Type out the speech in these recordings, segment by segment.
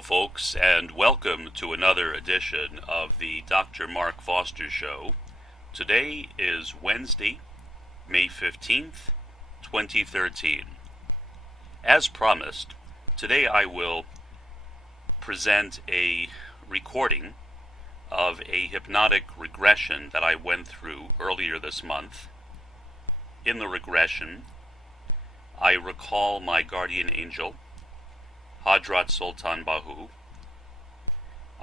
Hello, folks, and welcome to another edition of the Dr. Mark Foster Show. Today is Wednesday, May 15th, 2013. As promised, today I will present a recording of a hypnotic regression that I went through earlier this month. In the regression, I recall my guardian angel, Ḥaḍrat Sulṭān Bāhū.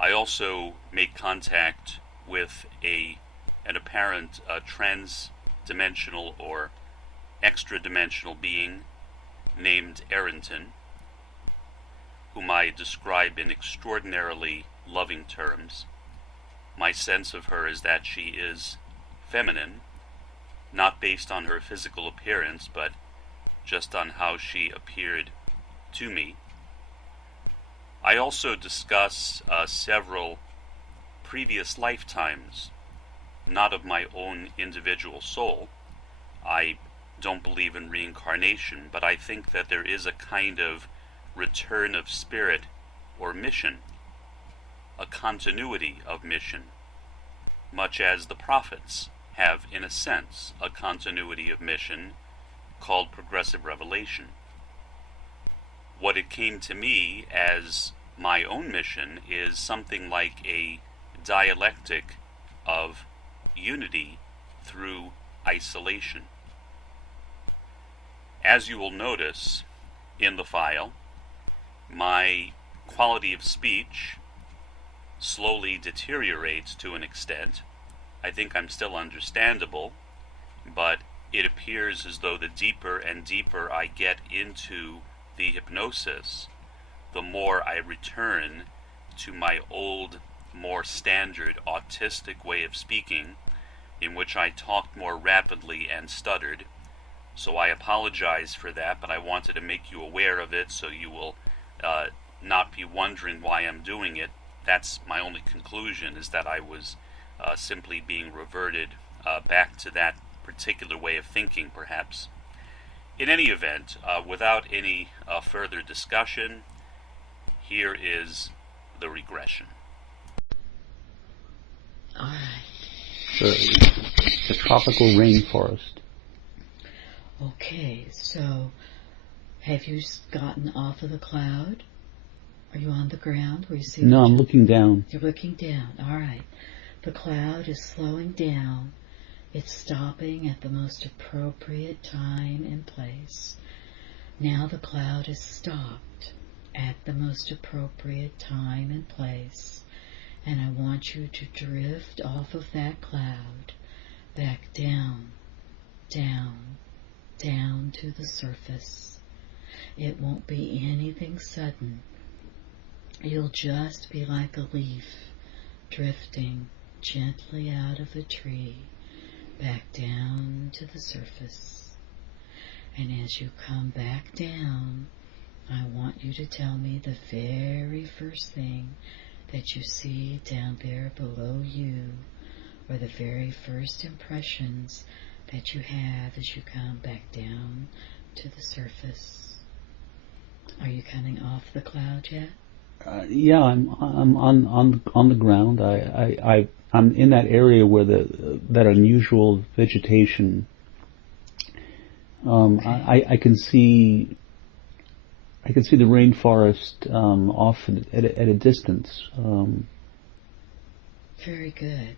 I also made contact with an apparent trans-dimensional or extra-dimensional being named Erintin, whom I describe in extraordinarily loving terms. My sense of her is that she is feminine, not based on her physical appearance, but just on how she appeared to me. I also discuss several previous lifetimes, not of my own individual soul. I don't believe in reincarnation, but I think that there is a kind of return of spirit or mission, a continuity of mission, much as the prophets have, in a sense, a continuity of mission called progressive revelation. What it came to me as my own mission is something like a dialectic of unity through isolation. As you will notice in the file, my quality of speech slowly deteriorates to an extent. I think I'm still understandable, but it appears as though the deeper and deeper I get into the hypnosis, the more I return to my old, more standard autistic way of speaking, in which I talked more rapidly and stuttered. So I apologize for that, but I wanted to make you aware of it so you will not be wondering why I'm doing it. That's my only conclusion, is that I was simply being reverted back to that particular way of thinking, perhaps. In any event, without any further discussion, here is the regression. All right. The tropical rainforest. Okay, so have you gotten off of the cloud? Are you on the ground where you see? No, I'm looking down. You're looking down. All right. The cloud is slowing down. It's stopping at the most appropriate time and place. Now the cloud is stopped at the most appropriate time and place. And I want you to drift off of that cloud back down, down, down to the surface. It won't be anything sudden. You'll just be like a leaf drifting gently out of a tree back down to the surface. And as you come back down, I want you to tell me the very first thing that you see down there below you, or the very first impressions that you have as you come back down to the surface. Are you coming off the cloud yet? Yeah, I'm on the ground. I'm in that area where that unusual vegetation. Okay. I can see the rainforest off at a distance. Very good.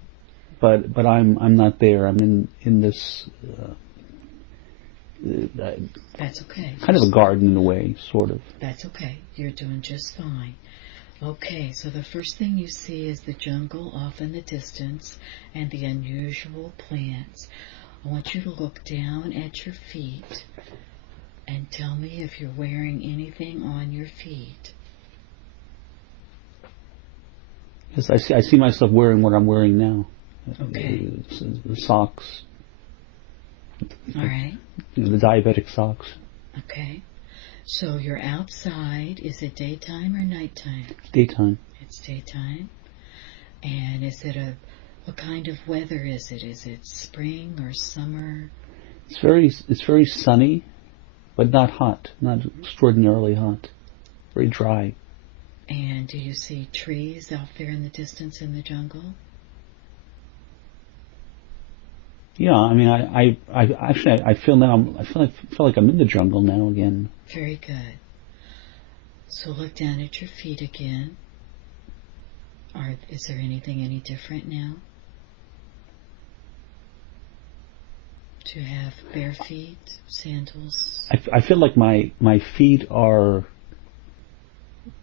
But I'm not there. I'm in this. That's okay. Kind of a garden in a way, sort of. That's okay. You're doing just fine. Okay, so the first thing you see is the jungle off in the distance and the unusual plants. I want you to look down at your feet and tell me if you're wearing anything on your feet. Yes, I see myself wearing what I'm wearing now. Okay. The socks. All right. The diabetic socks. Okay. So you're outside. Is it daytime or nighttime? Daytime. It's daytime. And is it what kind of weather is it? Is it spring or summer? It's very sunny, but not hot. Not extraordinarily hot. Very dry. And do you see trees out there in the distance in the jungle? Yeah, I mean, I actually, I feel now, I feel like I'm in the jungle now again. Very good. So look down at your feet again. Is there anything any different now? Do you have bare feet, sandals? I feel like my feet are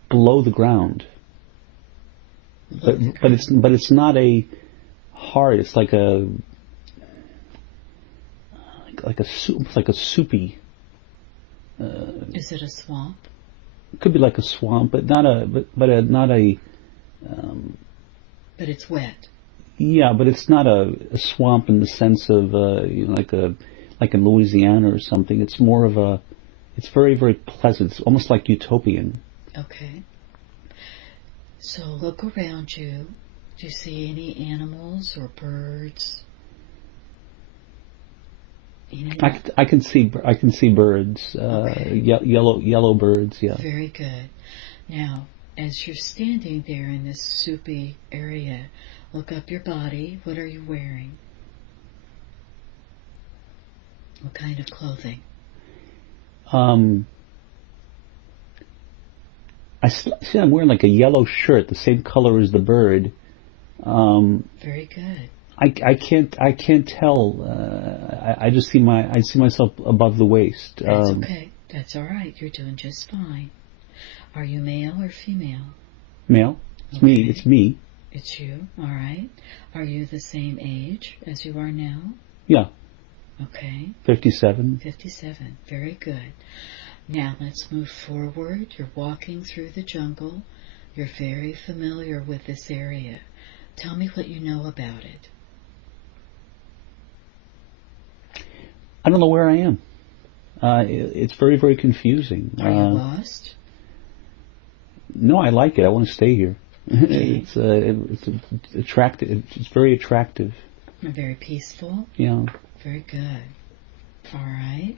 below the ground. But it's not a hard, it's like a soupy. Is it a swamp? It could be like a swamp, but not a But it's wet. Yeah, but it's not a swamp in the sense of like in Louisiana or something. It's more of it's very, very pleasant. It's almost like utopian. Okay. So look around you. Do you see any animals or birds? I can see birds. Okay. Yellow birds. Yeah. Very good. Now, as you're standing there in this soupy area, look up your body. What are you wearing? What kind of clothing? I see I'm wearing like a yellow shirt, the same color as the bird. Very good. I can't tell. I just see myself above the waist. That's okay. That's all right. You're doing just fine. Are you male or female? Male. It's Okay. me. It's me. It's you. All right. Are you the same age as you are now? Yeah. Okay. 57. 57. Very good. Now let's move forward. You're walking through the jungle. You're very familiar with this area. Tell me what you know about it. I don't know where I am. It's very, very confusing. Are you lost? No, I like it. I want to stay here. Okay. It's attractive. It's very attractive. Very peaceful. Yeah. Very good. All right.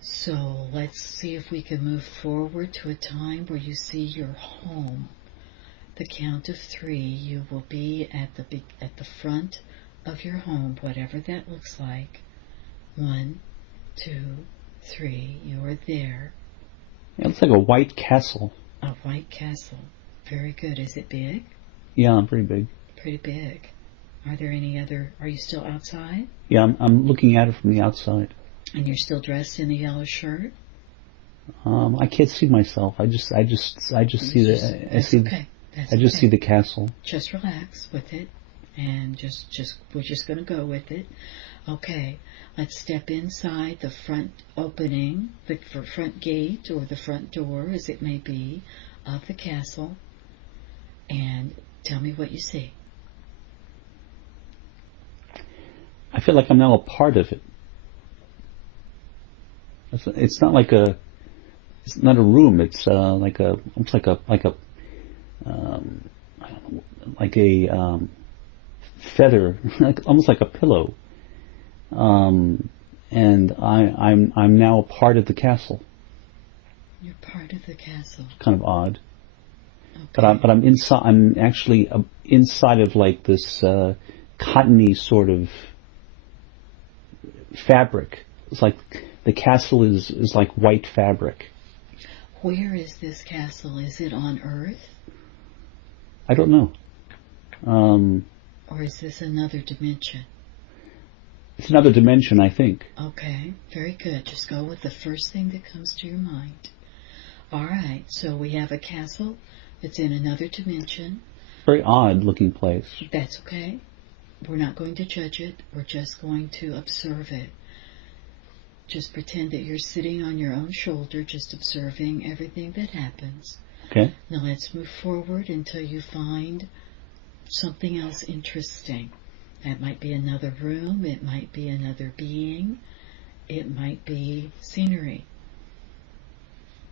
So let's see if we can move forward to a time where you see your home. The count of 3, you will be at the front of your home, whatever that looks like. 1, 2, 3. You are there. It looks like a white castle. A white castle. Very good. Is it big? Yeah, pretty big. Pretty big. Are there any other? Are you still outside? Yeah, I'm looking at it from the outside. And you're still dressed in a yellow shirt? I can't see myself. I just see see the castle. Just relax with it, and we're just going to go with it. Okay, let's step inside the front opening, the front gate or the front door, as it may be, of the castle, and tell me what you see. I feel like I'm now a part of it. It's not like it's not a room. It's almost like a I don't know, like a feather, almost like a pillow. And I'm now a part of the castle. You're part of the castle. Kind of odd. Okay. But I'm inside. I'm actually inside of like this cottony sort of fabric. It's like the castle is like white fabric. Where is this castle? Is it on Earth? I don't know. Or is this another dimension? It's another dimension, I think. Okay, very good. Just go with the first thing that comes to your mind. All right, so we have a castle that's in another dimension. Very odd looking place. That's okay. We're not going to judge it. We're just going to observe it. Just pretend that you're sitting on your own shoulder, just observing everything that happens. Okay. Now let's move forward until you find something else interesting. That might be another room, it might be another being, it might be scenery.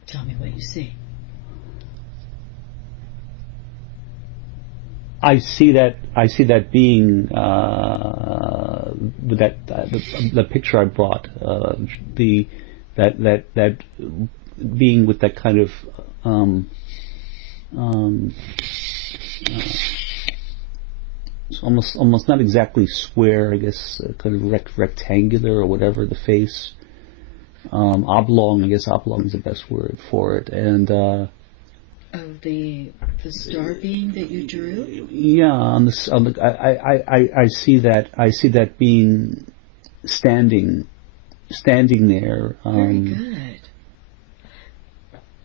Tell me what you see. I see that being with the picture I brought, that being with that kind of it's almost not exactly square, I guess, kind of rectangular or whatever, the face. Oblong, I guess oblong is the best word for it. And of the star being that you drew? Yeah, I see that being standing there. Very good.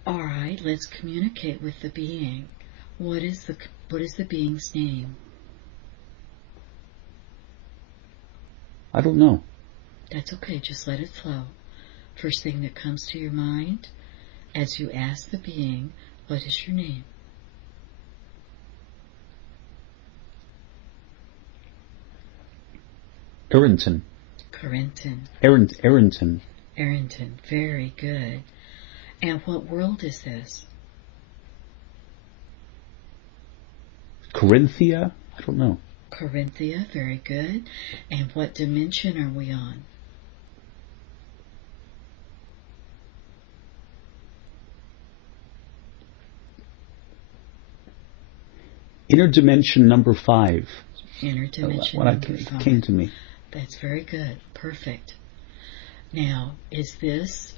All right, let's communicate with the being. What is the being's name? I don't know. That's okay, just let it flow. First thing that comes to your mind as you ask the being, what is your name? Erintin. Erintin. Erintin. Very good. And what world is this? Corinthia? I don't know. Corinthia, very good. And what dimension are we on? Interdimension number 5. Interdimension What number 5. Came to me. That's very good. Perfect. Now, is this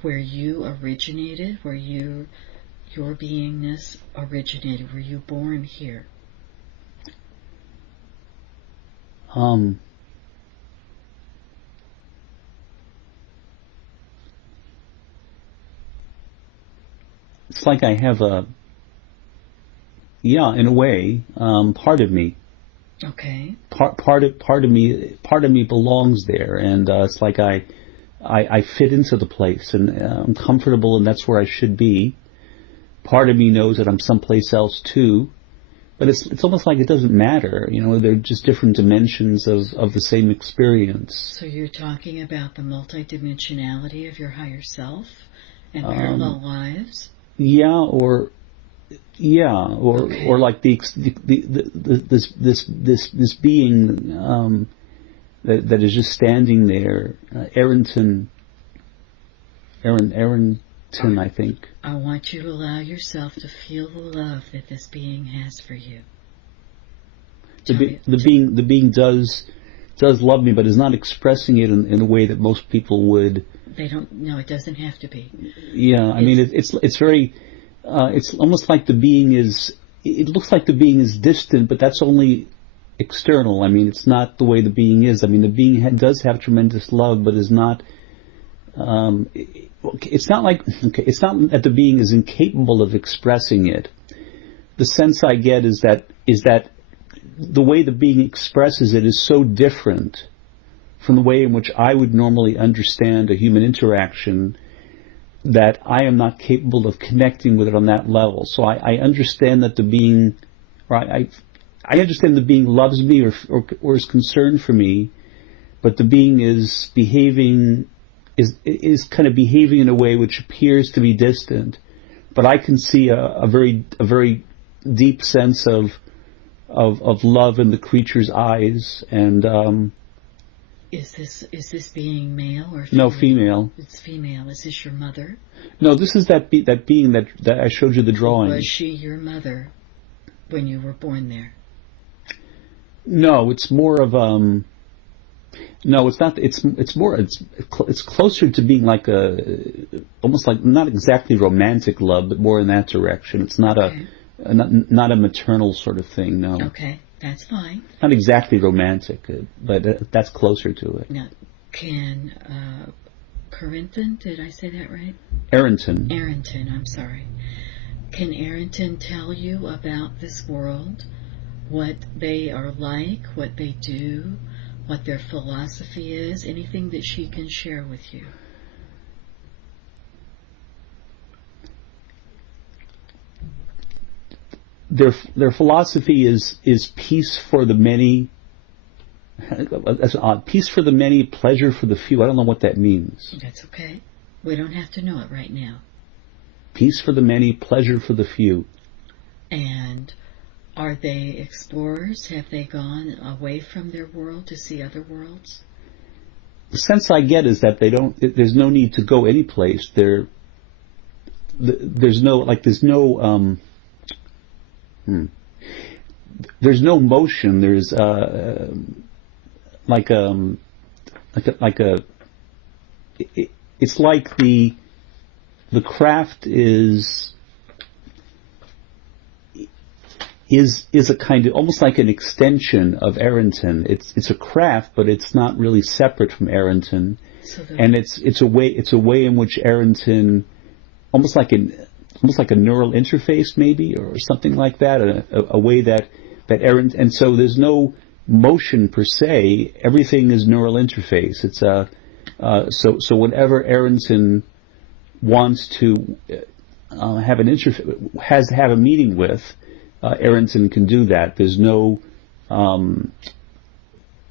where you originated, where your beingness originated? Were you born here? It's like I have in a way, part of me. Okay. Part of me belongs there, and it's like I fit into the place, and I'm comfortable, and that's where I should be. Part of me knows that I'm someplace else too, but it's almost like it doesn't matter. They're just different dimensions of the same experience. So you're talking about the multidimensionality of your higher self and parallel lives? Or like this being that is just standing there, Erintin, I think. I want you to allow yourself to feel the love that this being has for you. The being does love me, but is not expressing it in a way that most people would. They don't. No, it doesn't have to be. Yeah, I mean it's very. It's almost like the being is. It looks like the being is distant, but that's only external. I mean, it's not the way the being is. I mean, the being does have tremendous love, but is not. It's not like. It's not that the being is incapable of expressing it. The sense I get is that the way the being expresses it is so different from the way in which I would normally understand a human interaction, that I am not capable of connecting with it on that level. So I understand that the being, or I understand the being loves me or is concerned for me, but the being is kind of behaving in a way which appears to be distant. But I can see a very deep sense of love in the creature's eyes. And Is this being male or female? No, female. It's female. Is this your mother? No, this is that being that I showed you the drawing. Was she your mother when you were born there? No, it's more of No, it's not. It's more. It's closer to being like almost like not exactly romantic love, but more in that direction. It's not not a maternal sort of thing. No. Okay. That's fine. Not exactly romantic, but that's closer to it. Now, can Erintin, did I say that right? Erintin. Erintin, I'm sorry. Can Erintin tell you about this world? What they are like, what they do, what their philosophy is, anything that she can share with you? Their philosophy is peace for the many. That's odd. Peace for the many, pleasure for the few. I don't know what that means. That's okay. We don't have to know it right now. Peace for the many, pleasure for the few. And are they explorers? Have they gone away from their world to see other worlds? The sense I get is that they don't. There's no need to go any place. there's no there's no motion. There's it's like the craft is a kind of almost like an extension of Erintin. It's a craft, but it's not really separate from Erintin. And it's a way in which Erintin, almost like a neural interface maybe, or something like that, a way that Erintin, and so there's no motion per se. Everything is neural interface. It's so whenever Erintin wants to have an has to have a meeting with, Erintin can do that. There's no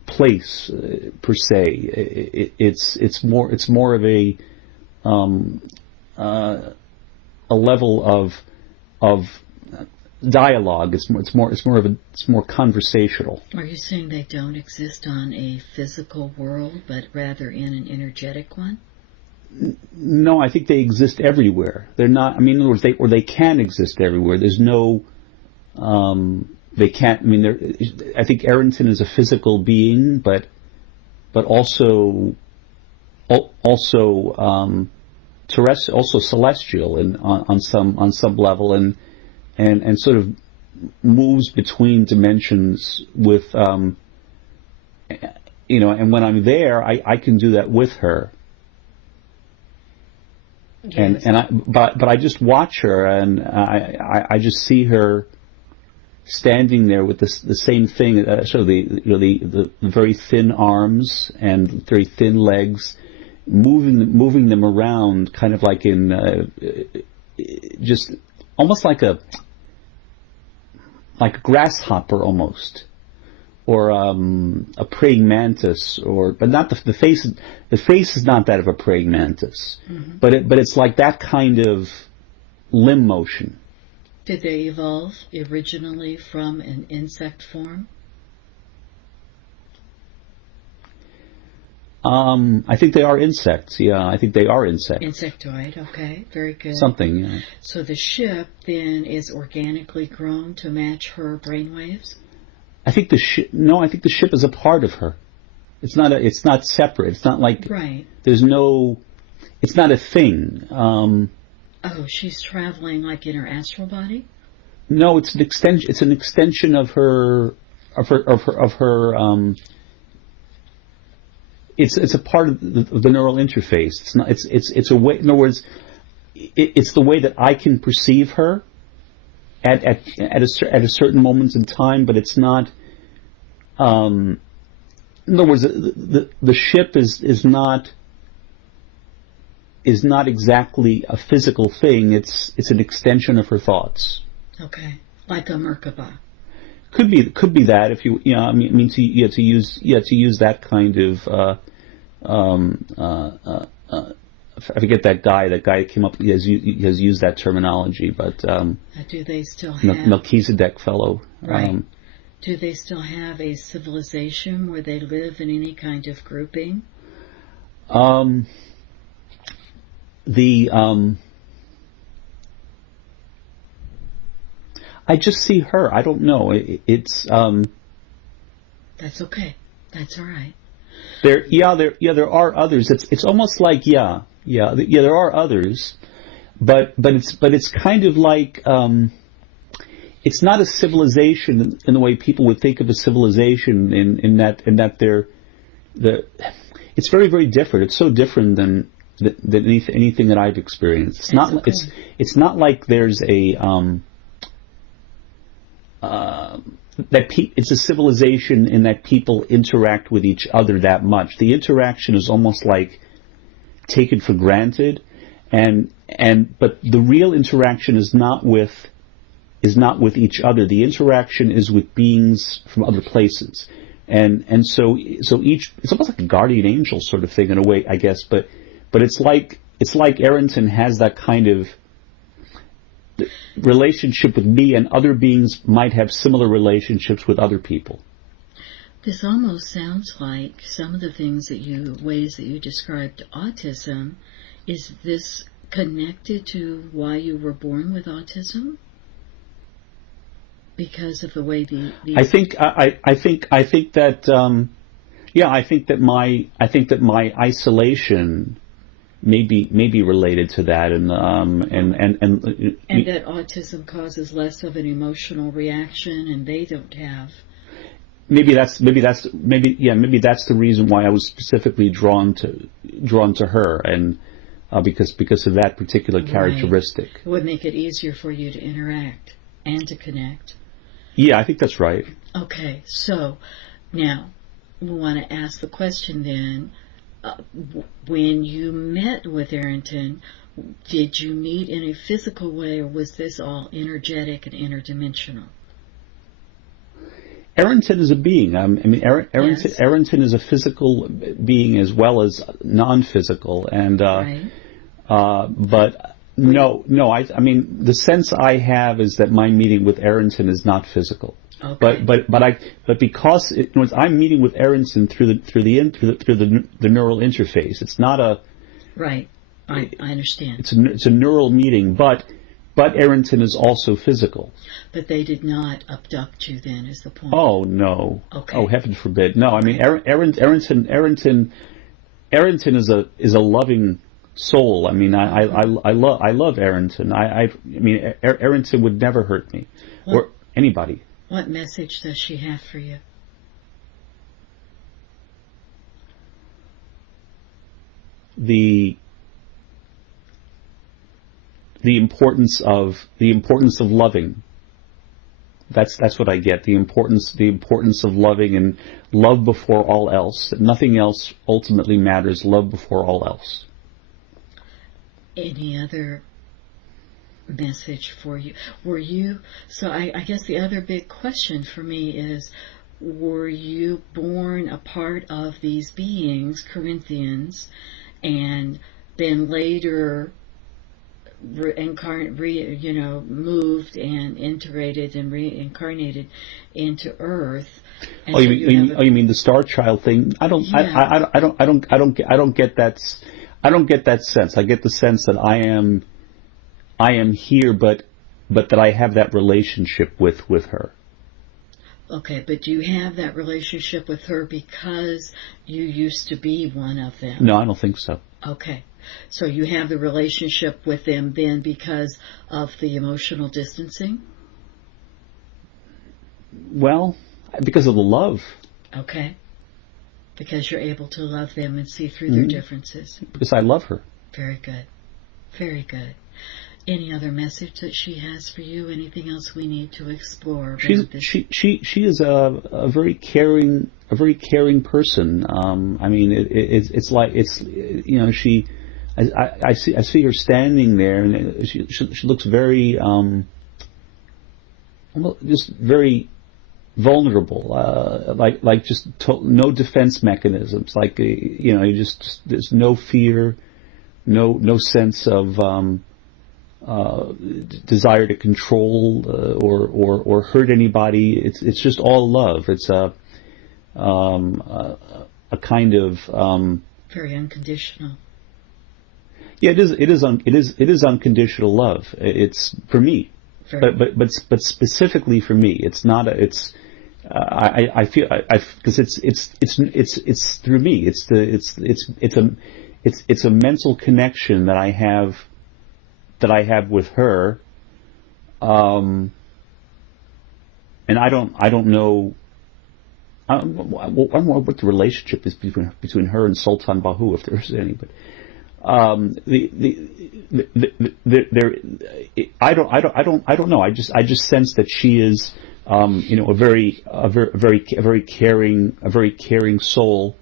place per se. It's more of a level of dialogue. It's more conversational. Are you saying they don't exist on a physical world, but rather in an energetic one? No, I think they exist everywhere. They're not. I mean, in other words, they can exist everywhere. There's no. They can't. I mean, I think Erintin is a physical being, but also terrestrial, also celestial, and on some level, and sort of moves between dimensions with, and when I'm there, I can do that with her. Yes. But I just watch her, and I just see her standing there with the same thing. So the very thin arms and very thin legs, moving them around, kind of like in just almost like a grasshopper almost, or a praying mantis, but not the face. The face is not that of a praying mantis, mm-hmm. but it's like that kind of limb motion. Did they evolve originally from an insect form? I think they are insects. Yeah, I think they are insects. Insectoid, okay, very good. Something, yeah. So the ship then is organically grown to match her brainwaves? I think the ship is a part of her. It's not separate. It's not like right. It's not a thing. Oh, she's traveling like in her astral body? No, it's an extension. It's an extension of her. It's a part of the neural interface. It's not. It's a way. In other words, it's the way that I can perceive her at a certain moment in time, but it's not. In other words, the ship is not exactly a physical thing. It's an extension of her thoughts. Okay, like a Merkaba. Could be that if you I mean to use that kind of I forget that guy came up. He has used that terminology, but do they still have Melchizedek fellow? Right. Do they still have a civilization where they live in any kind of grouping? I just see her. I don't know. It's That's okay. That's all right. There are others. It's almost like there are others, but it's kind of like it's not a civilization in the way people would think of a civilization in that it's very, very different. It's so different than anything that I've experienced. It's not. Okay. It's not like there's a it's a civilization in that people interact with each other that much. The interaction is almost like taken for granted, but the real interaction is not with each other. The interaction is with beings from other places, and so it's almost like a guardian angel sort of thing in a way, I guess. But it's like Erintin has that kind of relationship with me, and other beings might have similar relationships with other people. This almost sounds like some of the ways that you described autism is this connected to why you were born with autism? Because of the way the I think that yeah, I think that my isolation may be related to that, and that autism causes less of an emotional reaction, and they don't have. Maybe that's the reason why I was specifically drawn to her, and because of that particular characteristic. Right. It would make it easier for you to interact and to connect. Yeah, I think that's right. Okay, so now we want to ask the question then, when you met with Erintin, did you meet in a physical way, or was this all energetic and interdimensional? Erintin is a being. Erintin is a physical being as well as non-physical, and right. But no. I mean, the sense I have is that my meeting with Erintin is not physical. Okay. But because I'm meeting with Erintin through the neural interface. It's not a. Right. I understand. It's a neural meeting, but Erintin is also physical. But they did not abduct you then, is the point. Oh no. Okay. Oh, heaven forbid. No, I mean Erintin is a loving soul. I mean, I love Erintin. I mean, Erintin would never hurt me or anybody. What message does she have for you? The importance of loving. That's what I get. The importance of loving, and love before all else. That nothing else ultimately matters. Love before all else. Any other message for you? So I guess the other big question for me is, were you born a part of these beings, Corinthians, and then later moved and integrated and reincarnated into Earth? And you mean the Star Child thing? I don't get that. I don't get that sense. I get the sense that I am here, but that I have that relationship with her. Okay, but do you have that relationship with her because you used to be one of them? No, I don't think so. Okay. So you have the relationship with them then because of the emotional distancing? Well, because of the love. Okay. Because you're able to love them and see through their differences. Because I love her. Very good. Very good. Any other message that she has for you? Anything else we need to explore? She is a very caring person. I mean, it's like I see her standing there, and she looks very just very vulnerable, like just no defense mechanisms, like there's no fear, no sense of desire to control or hurt anybody. It's just all love. It's a kind of very unconditional. Yeah, it is unconditional love. It's for me, but specifically for me. It's not I feel because it's through me. It's a mental connection that I have with her, and I don't know. I don't know what the relationship is between her and Sultan Bāhū, if there is any. But I don't know. I just sense that she is a very caring soul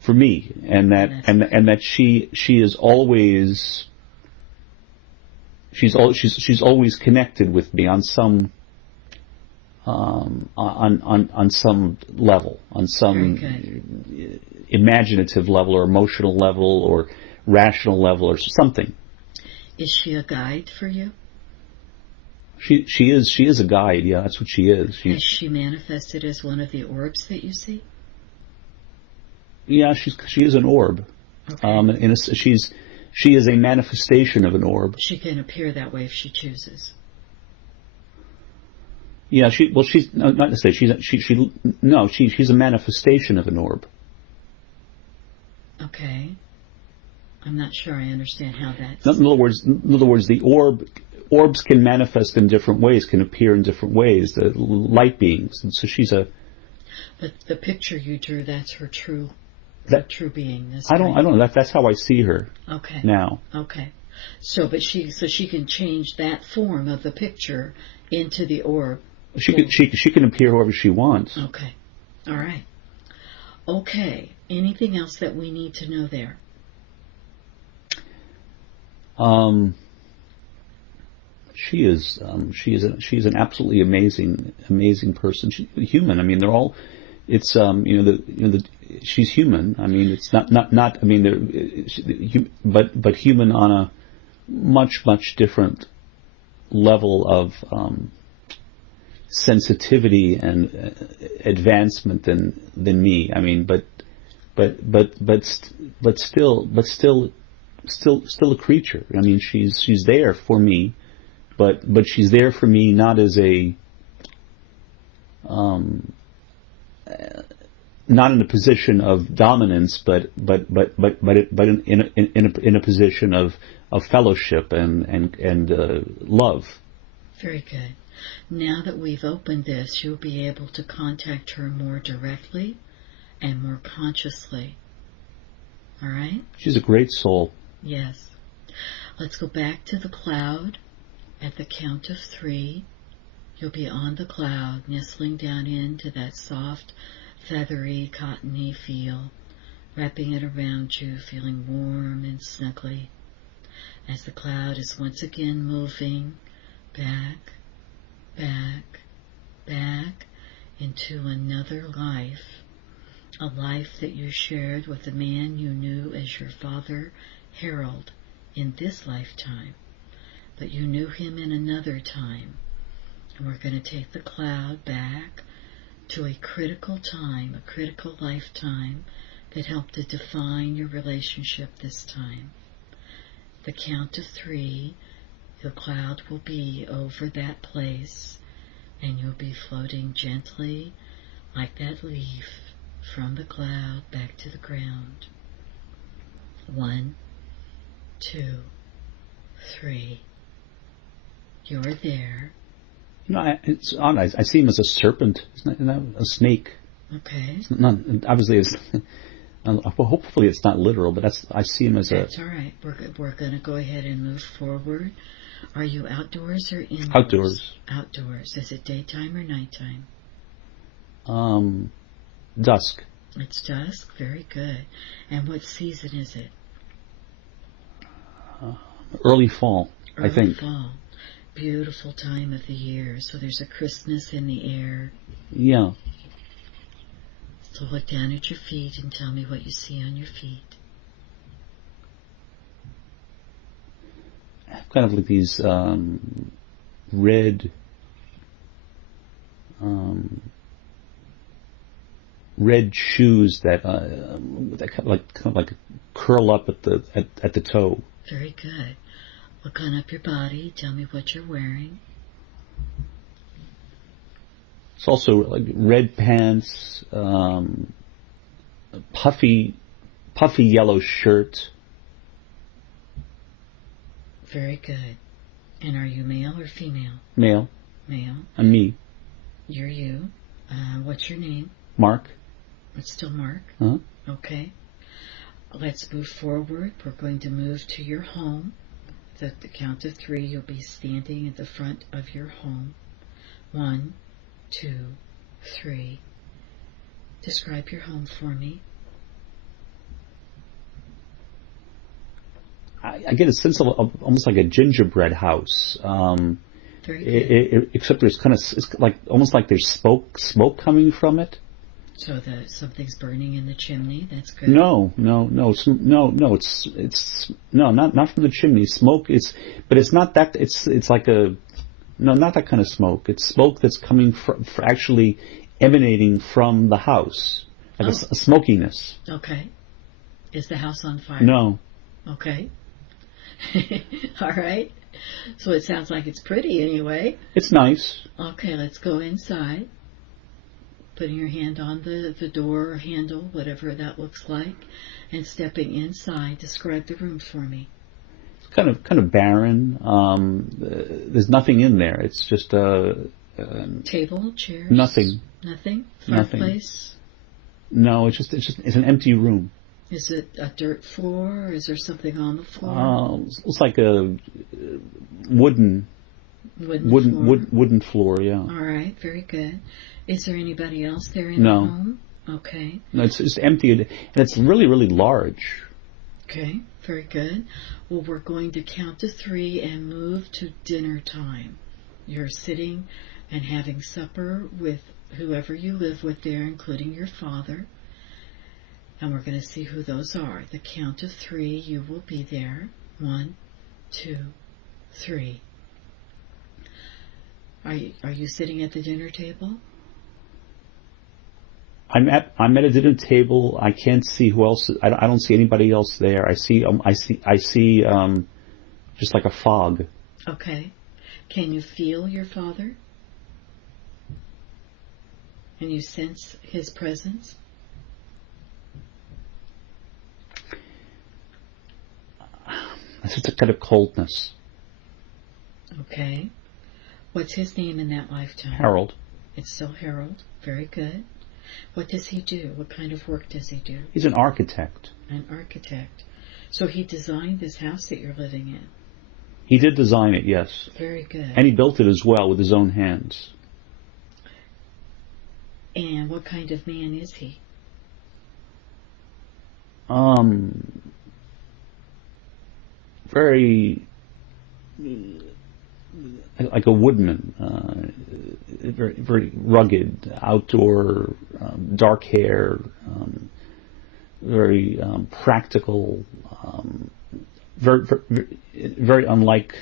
for me, and that she is always. She's always connected with me on some on some level, on some imaginative level or emotional level or rational level or something. Is she a guide for you? She is a guide. Yeah, that's what she is. Has she manifested as one of the orbs that you see? Yeah, she is an orb. Okay. She is a manifestation of an orb. She can appear that way if she chooses. Yeah, she's not to say she's a manifestation of an orb. Okay. I'm not sure I understand how that's... In other words, the orbs can manifest in different ways, can appear in different ways. The light beings, and so she's a... But the picture you drew, that's her true being. I don't know. That's how I see her. Okay. Now. Okay. So she can change that form of the picture into the orb. She can appear however she wants. Okay. All right. Okay. Anything else that we need to know there? She is an absolutely amazing person. She's human. I mean, they're all. It's she's human. I mean, it's not. I mean, but human on a much different level of sensitivity and advancement than me. I mean, but still a creature. I mean, she's there for me, but she's there for me not as a not in a position of dominance, but in a position of fellowship and love. Very good. Now that we've opened this, you'll be able to contact her more directly and more consciously. All right? She's a great soul. Yes. Let's go back to the cloud. At the count of 3, you'll be on the cloud, nestling down into that soft, feathery, cottony feel, wrapping it around you, feeling warm and snuggly. As the cloud is once again moving back into another life, a life that you shared with the man you knew as your father, Harold, in this lifetime, but you knew him in another time. And we're going to take the cloud back to a critical time, a critical lifetime that helped to define your relationship this time. The count of 3, the cloud will be over that place, and you'll be floating gently like that leaf from the cloud back to the ground. 1, 2, 3. You're there. You know, it's odd. I see him as a serpent. Isn't that a snake? Okay. It's not, obviously, it's. Hopefully, it's not literal, but I see him as That's all right. We're going to go ahead and move forward. Are you outdoors or indoors? Outdoors. Outdoors. Is it daytime or nighttime? Dusk. It's dusk. Very good. And what season is it? Early fall, I think. Early fall. Beautiful time of the year. So there's a crispness in the air. Yeah. So look down at your feet and tell me what you see on your feet. Kind of like these red shoes that kind of like curl up at the toe. Very good. Look on up your body. Tell me what you're wearing. It's also like red pants, puffy yellow shirt. Very good. And are you male or female? Male. Male. I'm me. You're you. What's your name? Mark. It's still Mark? Huh? Okay. Let's move forward. We're going to move to your home. At the count of 3, you'll be standing at the front of your home. 1, 2, 3. Describe your home for me. I get a sense of almost like a gingerbread house. Very good. Except there's it's like almost like there's smoke coming from it. So something's burning in the chimney. That's good. No. It's not from the chimney. Smoke. But it's not that. It's like not that kind of smoke. It's smoke that's coming actually emanating from the house, like a smokiness. Okay. Is the house on fire? No. Okay. All right. So it sounds like it's pretty anyway. It's nice. Okay, let's go inside. Putting your hand on the door handle, whatever that looks like, and stepping inside. Describe the room for me. It's kind of barren. There's nothing in there. It's just Table, chairs. nothing. Nothing. Nothing. Fireplace. No, it's an empty room. Is it a dirt floor? Or is there something on the floor? It's like a wooden floor. Yeah. All right, very good. Is there anybody else there in No. the home? Okay. No, it's just empty, and it's really, really large. Okay, very good. Well, we're going to count to 3 and move to dinner time. You're sitting and having supper with whoever you live with there, including your father. And we're going to see who those are. The count of 3, you will be there. 1, 2, 3. Are you sitting at the dinner table? I'm at a dinner table. I can't see who else. I don't see anybody else there. I see just like a fog. Okay. Can you feel your father? Can you sense his presence? It's just a kind of coldness. Okay. What's his name in that lifetime? Harold. It's still Harold. Very good. What does he do? What kind of work does he do? He's an architect. An architect. So he designed this house that you're living in. He did design it, yes. Very good. And he built it as well with his own hands. And what kind of man is he? Very like a woodman, very, very rugged, outdoor, dark hair, very practical, very, very, very unlike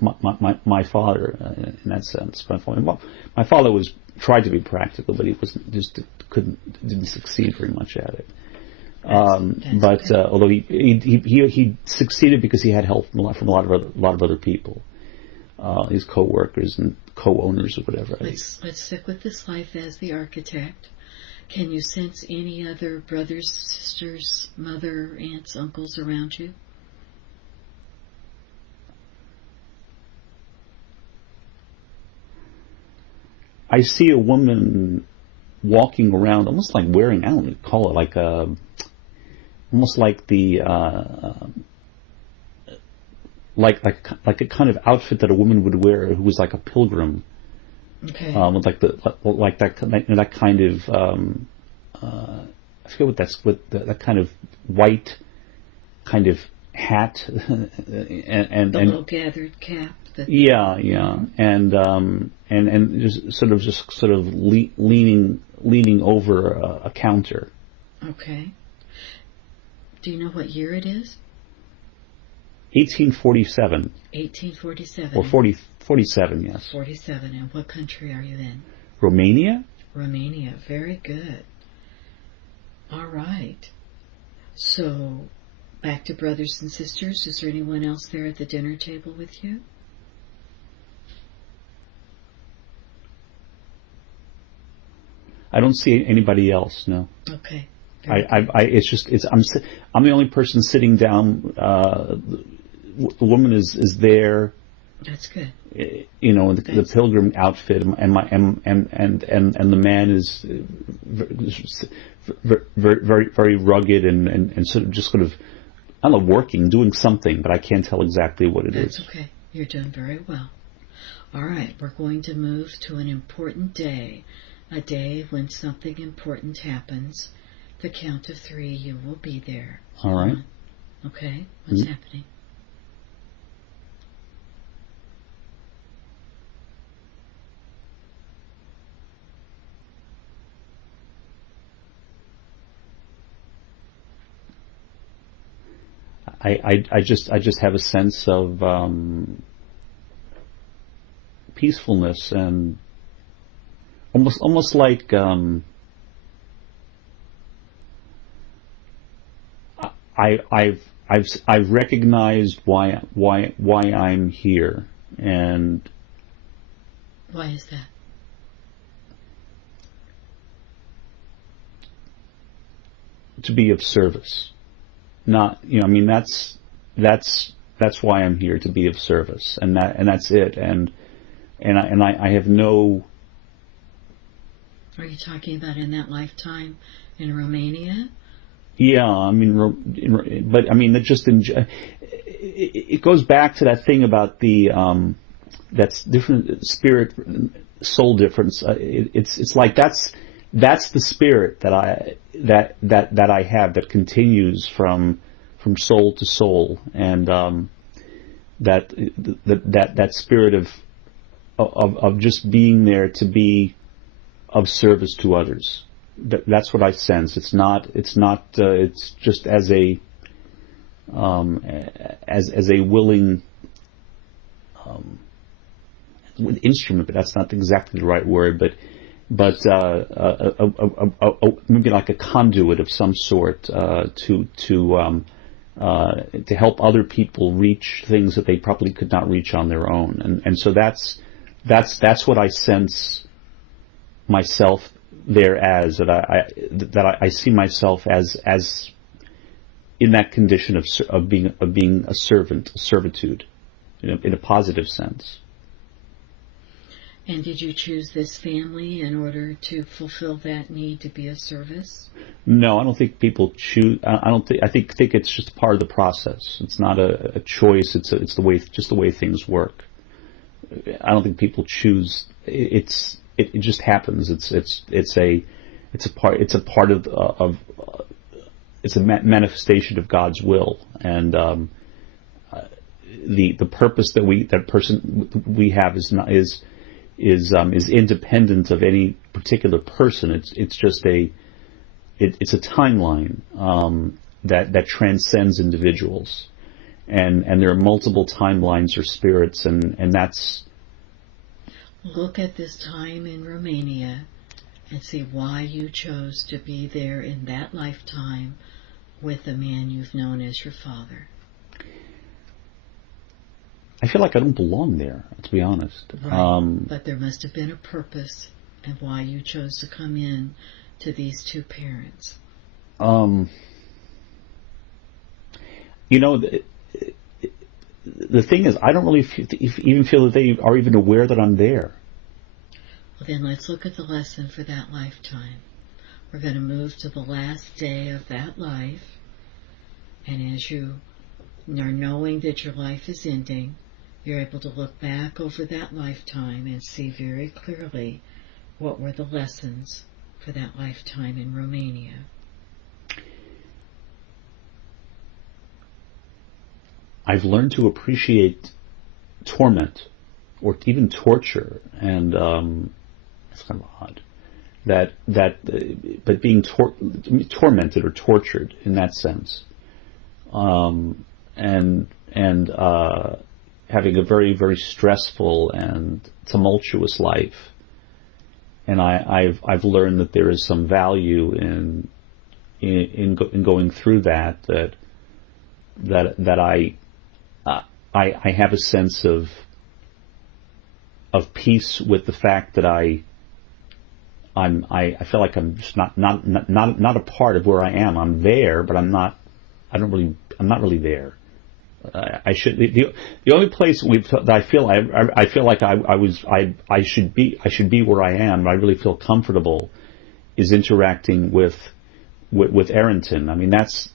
my father in that sense. My father tried to be practical, but he didn't succeed very much at it. But okay. Although he succeeded because he had help from a lot of other people, his co-workers and co-owners or whatever. Let's stick with this life as the architect. Can you sense any other brothers, sisters, mother, aunts, uncles around you? I see a woman walking around, almost like wearing, I don't know, call it like almost like the like a kind of outfit that a woman would wear who was like a pilgrim. Okay. With that kind of I forget that kind of white kind of hat and little gathered cap. Yeah, and just sort of leaning over a counter. Okay. Do you know what year it is? 1847. 1847. Or 47, yes. 47. And what country are you in? Romania? Romania. Very good. All right. So, back to brothers and sisters. Is there anyone else there at the dinner table with you? I don't see anybody else, no. Okay. I'm the only person sitting down. The woman is there. That's good. You know, in the pilgrim outfit, and the man is very, very rugged and sort of I don't know, doing something, but I can't tell exactly what it is. That's okay. You're doing very well. All right, we're going to move to an important day, a day when something important happens. The count of 3, you will be there. All right. Okay, what's happening? I just have a sense of peacefulness and almost like I've recognized why I'm here, and why is that? To be of service. Not, I mean, that's why I'm here, to be of service, and that's it. And I have no. Are you talking about in that lifetime in Romania? Yeah, I mean, but I mean, it goes back to that thing about the that's different spirit, soul difference. It's like that's the spirit that I have, that continues from soul to soul, and that spirit of just being there to be of service to others. That's what I sense. It's just as a willing instrument, but that's not exactly the right word, but maybe like a conduit of some sort to help other people reach things that they probably could not reach on their own, and so that's what I sense myself there as, that I see myself as in that condition of being a servant, a servitude, in a positive sense. And did you choose this family in order to fulfill that need to be of service? No, I don't think people choose. I think it's just part of the process. It's not a choice. It's the way things work. I don't think people choose. It just happens. It's a manifestation of God's will, and the purpose that we have is independent of any particular person. It's just it's a timeline that transcends individuals, and there are multiple timelines or spirits, and that's. Look at this time in Romania and see why you chose to be there in that lifetime with the man you've known as your father. I feel like I don't belong there, to be honest. Right. But there must have been a purpose and why you chose to come in to these two parents. The thing is, I don't really even feel that they are even aware that I'm there. Well, then let's look at the lesson for that lifetime. We're going to move to the last day of that life. And as you are knowing that your life is ending, you're able to look back over that lifetime and see very clearly what were the lessons for that lifetime in Romania. I've learned to appreciate torment, or even torture, and it's kind of odd but being tormented or tortured in that sense, and having a very, very stressful and tumultuous life, and I've learned that there is some value in going through that I have a sense of peace with the fact that I feel like I'm just not a part of where I am. I'm there, but I'm not really there. I should. The only place that I feel like I should be where I am. I really feel comfortable is interacting with Erintin. I mean, that's.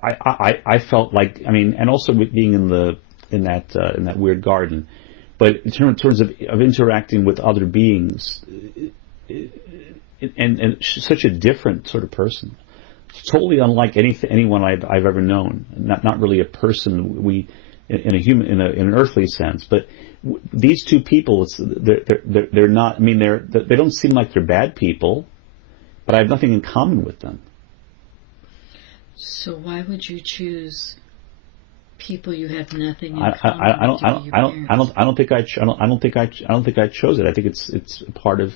I felt like, I mean, and also with being in that weird garden, but in terms of interacting with other beings, and such a different sort of person, totally unlike anyone I've ever known. Not really a person in an earthly sense, but these two people, they're not. I mean, they don't seem like they're bad people, but I have nothing in common with them. So why would you choose people you have nothing in common? I don't think I chose it. I think it's a part of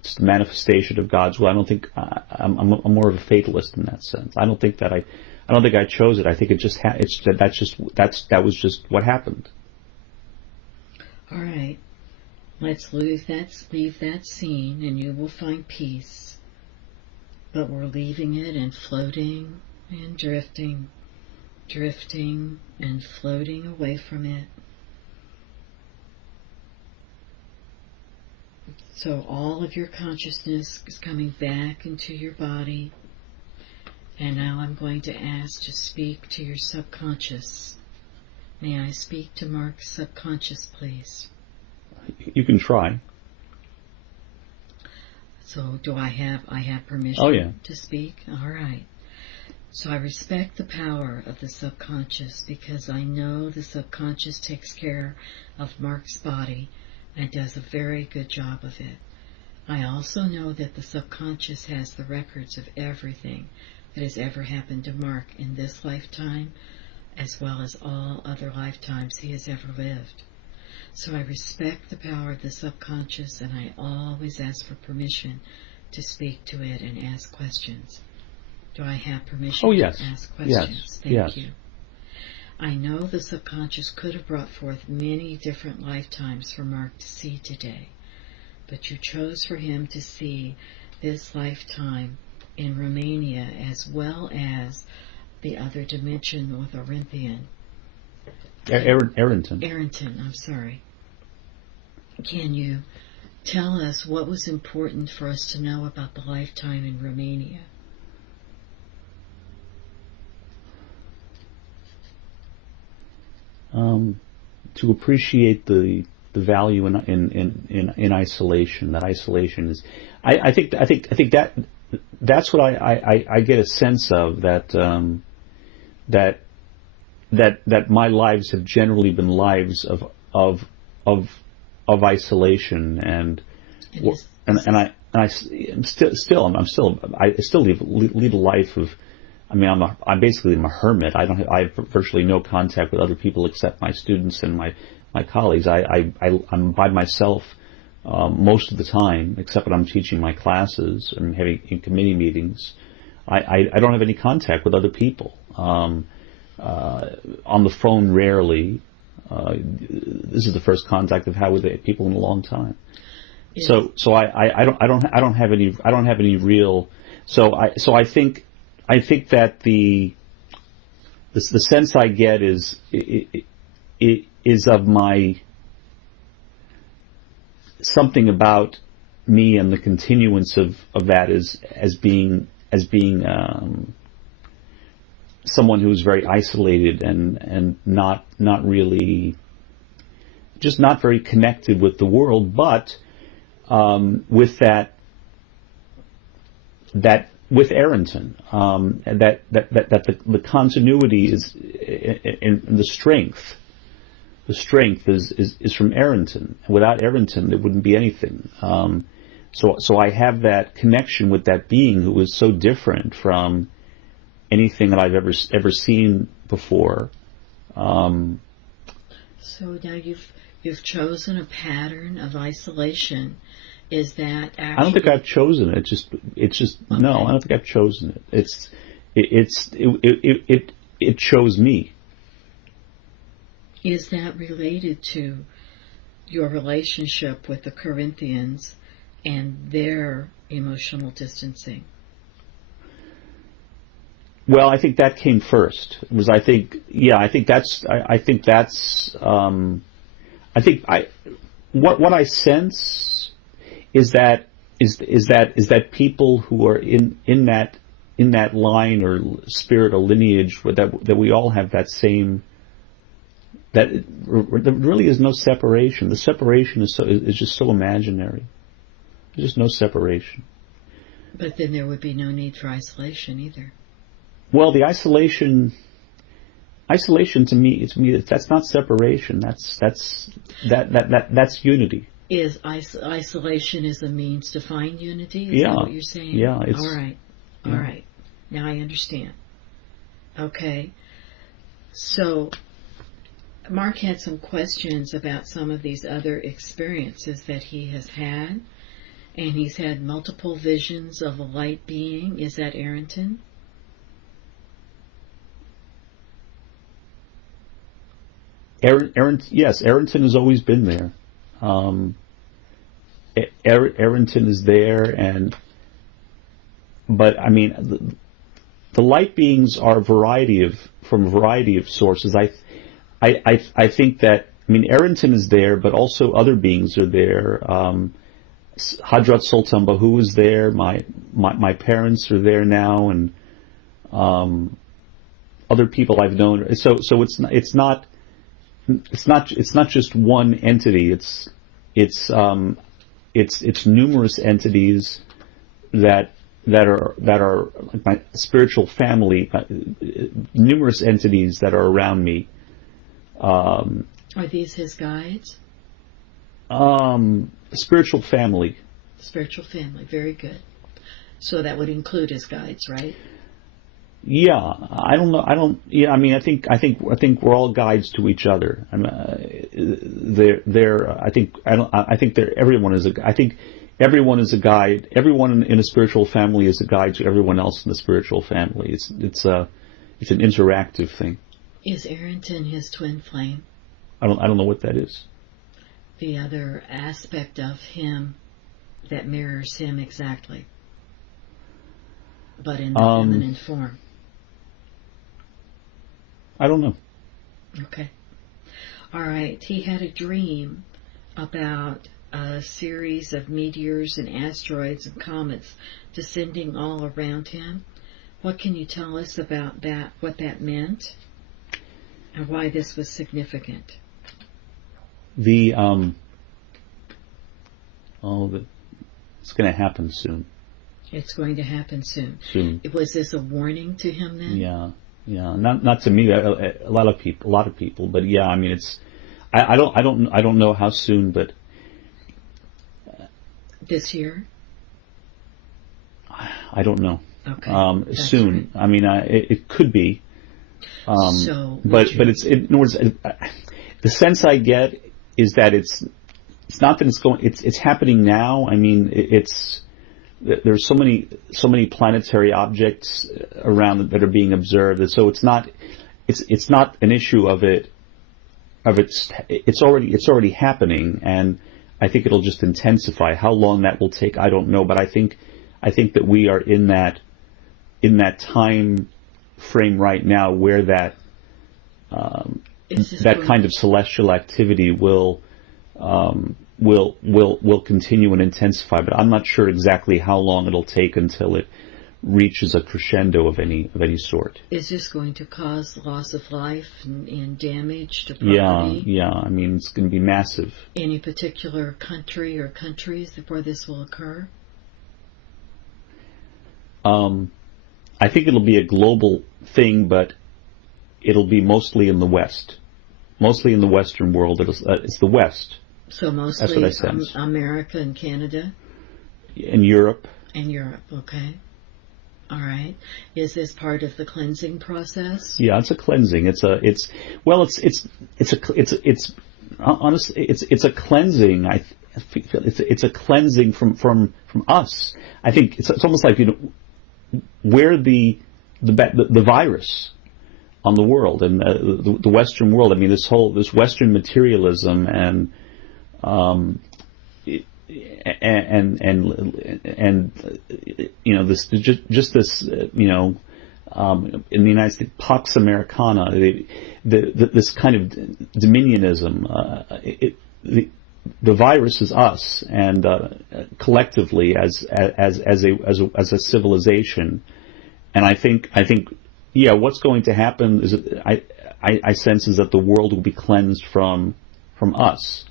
it's the manifestation of God's will. I don't think I'm more of a fatalist in that sense. I don't think that I don't think I chose it. I think it just that was just what happened. All right. Let's leave that scene, and you will find peace. But we're leaving it and floating and drifting and floating away from it. So all of your consciousness is coming back into your body. And now I'm going to ask to speak to your subconscious. May I speak to Mark's subconscious, please? You can try. So do I have permission Oh, yeah. to speak? All right. So I respect the power of the subconscious because I know the subconscious takes care of Mark's body and does a very good job of it. I also know that the subconscious has the records of everything that has ever happened to Mark in this lifetime, as well as all other lifetimes he has ever lived. So I respect the power of the subconscious, and I always ask for permission to speak to it and ask questions. Do I have permission Oh, yes. to ask questions? Yes. Thank Yes. you. I know the subconscious could have brought forth many different lifetimes for Mark to see today, but you chose for him to see this lifetime in Romania as well as the other dimension with Erintin. Erintin. I'm sorry. Can you tell us what was important for us to know about the lifetime in Romania? To appreciate the value in isolation. That isolation is, I think that's what I get a sense of, that my lives have generally been lives of isolation, and I still lead a life of. I mean, I'm basically a hermit. I have virtually no contact with other people except my students and my colleagues. I'm by myself most of the time, except when I'm teaching my classes and having committee meetings. I don't have any contact with other people. On the phone, rarely. This is the first contact I've had with people in a long time. Yes. So I don't have any real. So I think that the sense I get is of my something about me and the continuance of that as being someone who is very isolated and not really, just not very connected with the world, but with that with Erintin, that the continuity is in the strength. The strength is from Erintin. Without Erintin, there wouldn't be anything. So I have that connection with that being who is so different from anything that I've ever seen before. So now you've chosen a pattern of isolation. Is that actually? I don't think I've chosen it. It's just okay. No. I don't think I've chosen it. It chose me. Is that related to your relationship with the Corinthians and their emotional distancing? Well, I think that came first. What I sense is that people who are in that line or spirit or lineage, that we all have that same, that there really is no separation. The separation is just so imaginary. There's just no separation. But then there would be no need for isolation either. Well, the isolation to me, that's not separation. That's unity. Is isolation is a means to find unity? Is that what you're saying? Yeah. All right. Now I understand. Okay. So Mark had some questions about some of these other experiences that he has had, and he's had multiple visions of a light being. Is that Erintin? Yes, Erintin has always been there. Erintin is there, but I mean, the light beings are from a variety of sources. I think that, I mean, Erintin is there, but also other beings are there. Ḥaḍrat Sulṭān Bāhū is there. My parents are there now, and other people I've known. So it's not just one entity. It's numerous entities that are like my spiritual family. Numerous entities that are around me. Are these his guides? Spiritual family. Spiritual family, very good. So that would include his guides, right? Yeah, I don't know. Yeah, I mean, I think we're all guides to each other. Everyone is a guide. Everyone in a spiritual family is a guide to everyone else in the spiritual family. It's an interactive thing. Is Erintin his twin flame? I don't know what that is. The other aspect of him that mirrors him exactly, but in the feminine form. I don't know. Okay. All right. He had a dream about a series of meteors and asteroids and comets descending all around him. What can you tell us about that, what that meant, and why this was significant? It's going to happen soon. It's going to happen soon. Was this a warning to him then? Yeah. Not to me. A lot of people. But yeah, I mean, I don't know how soon, but this year. I don't know. Okay. Soon. Right. I mean, it could be. But it's in other words, the sense I get is that it's not that it's happening now. I mean, there's so many planetary objects around that are being observed, and so it's not an issue of it's already happening, and I think it'll just intensify. How long that will take, I don't know, but I think that we are in that time frame right now where that kind of celestial activity will continue and intensify, but I'm not sure exactly how long it'll take until it reaches a crescendo of any sort. Is this going to cause loss of life and damage to property? Yeah. I mean, it's going to be massive. Any particular country or countries where this will occur? I think it'll be a global thing, but it'll be mostly in the West. Mostly in the Western world. It's the West. So mostly America and Canada? And Europe. And Europe, okay. All right. Is this part of the cleansing process? Yeah, it's a cleansing. Honestly, it's a cleansing. It's a cleansing from us. I think it's almost like, we're the virus on the world, and the Western world. I mean, this Western materialism and this in the United States, Pax Americana, this kind of dominionism. The virus is us, and collectively as a civilization. And I think what's going to happen is I sense is that the world will be cleansed from us,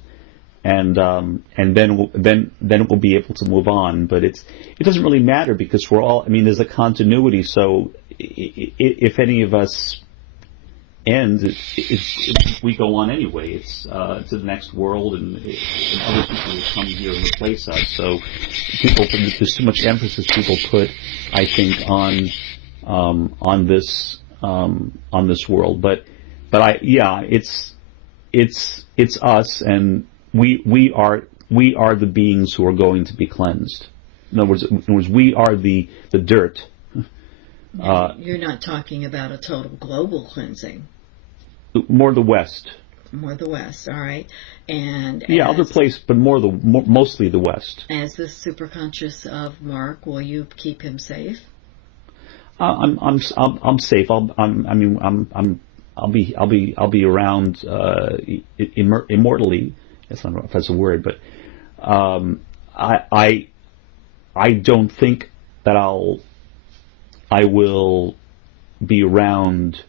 and then it will be able to move on. But it doesn't really matter, because we're all, I mean, there's a continuity. So if any of us end, we go on anyway. It's to the next world, and other people will come here and replace us. So there's too much emphasis people put, I think, on this world. But it's us, and we are the beings who are going to be cleansed. In other words, we are the dirt. You're not talking about a total global cleansing. More the West. More the West, all right. And yeah, other place, but mostly the West. As the superconscious of Mark, will you keep him safe? I'm safe. I'll be around immortally. I don't know if that's a word, but I don't think that I will be around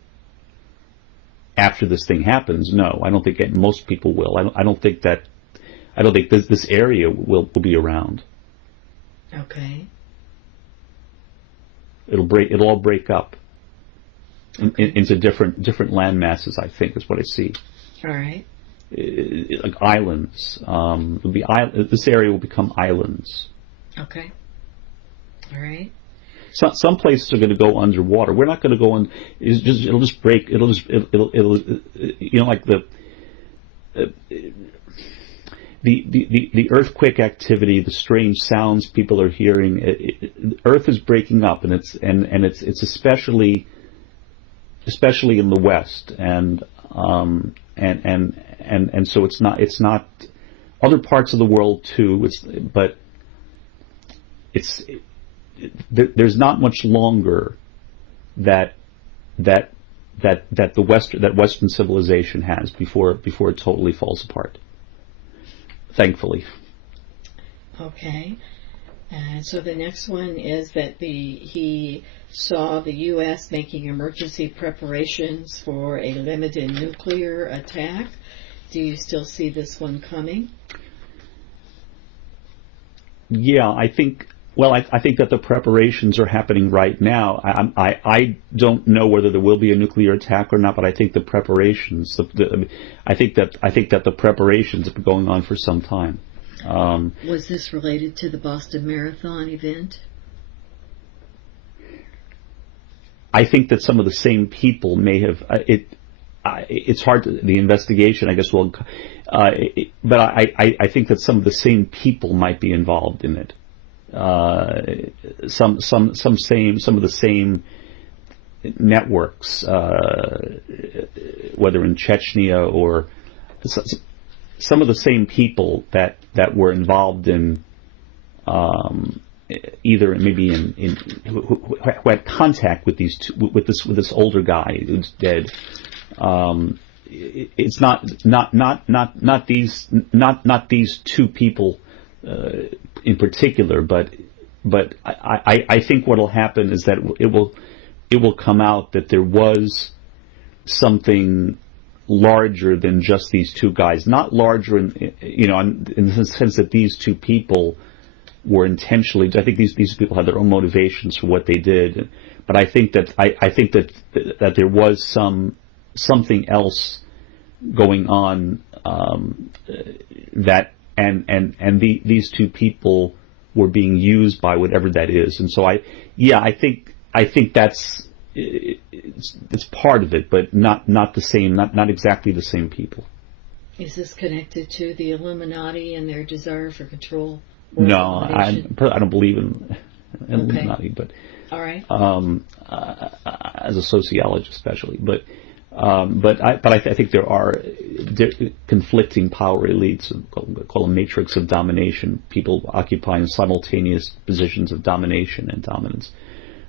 after this thing happens. No, I don't think most people will. I don't think this area will be around. Okay. It'll all break up Okay. into different land masses. I think is what I see. All right. Like islands. This area will become islands. Okay. All right. So, some places are going to go underwater. We're not going to go on. It'll just break. It'll like the earthquake activity, the strange sounds people are hearing. Earth is breaking up, and it's especially in the West, and so it's not other parts of the world too. There's not much longer that Western civilization has before it totally falls apart. Thankfully. Okay. And so the next one is that he saw the U.S. making emergency preparations for a limited nuclear attack. Do you still see this one coming? Yeah, I think that the preparations are happening right now. I don't know whether there will be a nuclear attack or not, but I think the preparations. I think that the preparations have been going on for some time. Was this related to the Boston Marathon event? I think that some of the same people may have it's hard the investigation, I guess. But I think that some of the same people might be involved in it. Some of the same networks, whether in Chechnya or some of the same people that were involved in either maybe who had contact with this older guy who's dead. It's not these two people in particular, but I think what will happen is that it will come out that there was something larger than just these two guys. Not larger in the sense that these two people were intentionally. I think these people had their own motivations for what they did, but I think that there was something else going on these two people were being used by whatever that is, and so I think that's it's part of it, but not the same, not exactly the same people. Is this connected to the Illuminati and their desire for control? No, I don't believe in Illuminati, but all right. As a sociologist, especially, but I think there are conflicting power elites, call a matrix of domination, people occupying simultaneous positions of domination and dominance.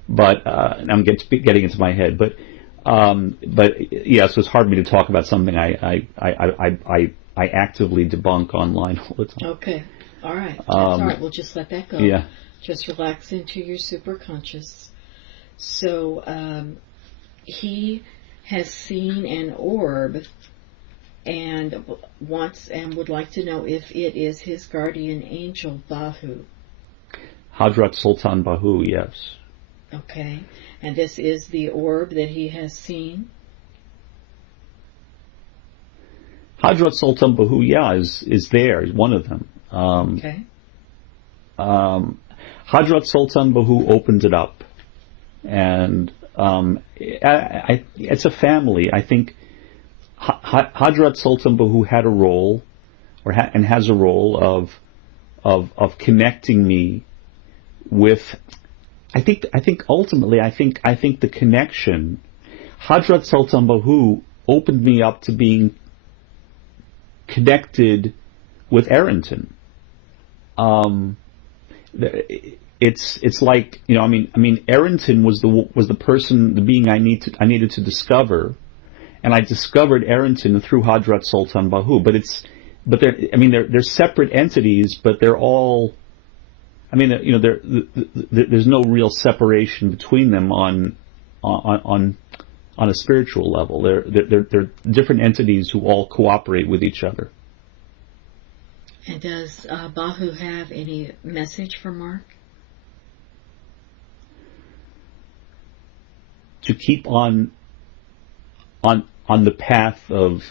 But I'm getting into my head. But yeah, so it's hard for me to talk about something I actively debunk online all the time. Okay, all right, that's all right. We'll just let that go. Yeah. Just relax into your superconscious. So he has seen an orb and would like to know if it is his guardian angel Bāhū. Ḥaḍrat Sulṭān Bāhū, yes. Okay, and this is the orb that he has seen? Ḥaḍrat Sulṭān Bāhū, yeah, is there, is one of them. Okay. Ḥaḍrat Sulṭān Bāhū opened it up, and it's a family. I think Ḥaḍrat Sulṭān Bāhū had a role, and has a role of connecting me with. I think ultimately, I think the connection. Ḥaḍrat Sulṭān Bāhū opened me up to being connected with Erintin. It's like, you know, I mean, Erintin was the person, the being I needed to discover, and I discovered Erintin through Ḥaḍrat Sulṭān Bāhū. But they're separate entities, but they're all, I mean, you know, there's no real separation between them on a spiritual level. They're different entities who all cooperate with each other. And does Bāhū have any message for Mark? To keep on the path of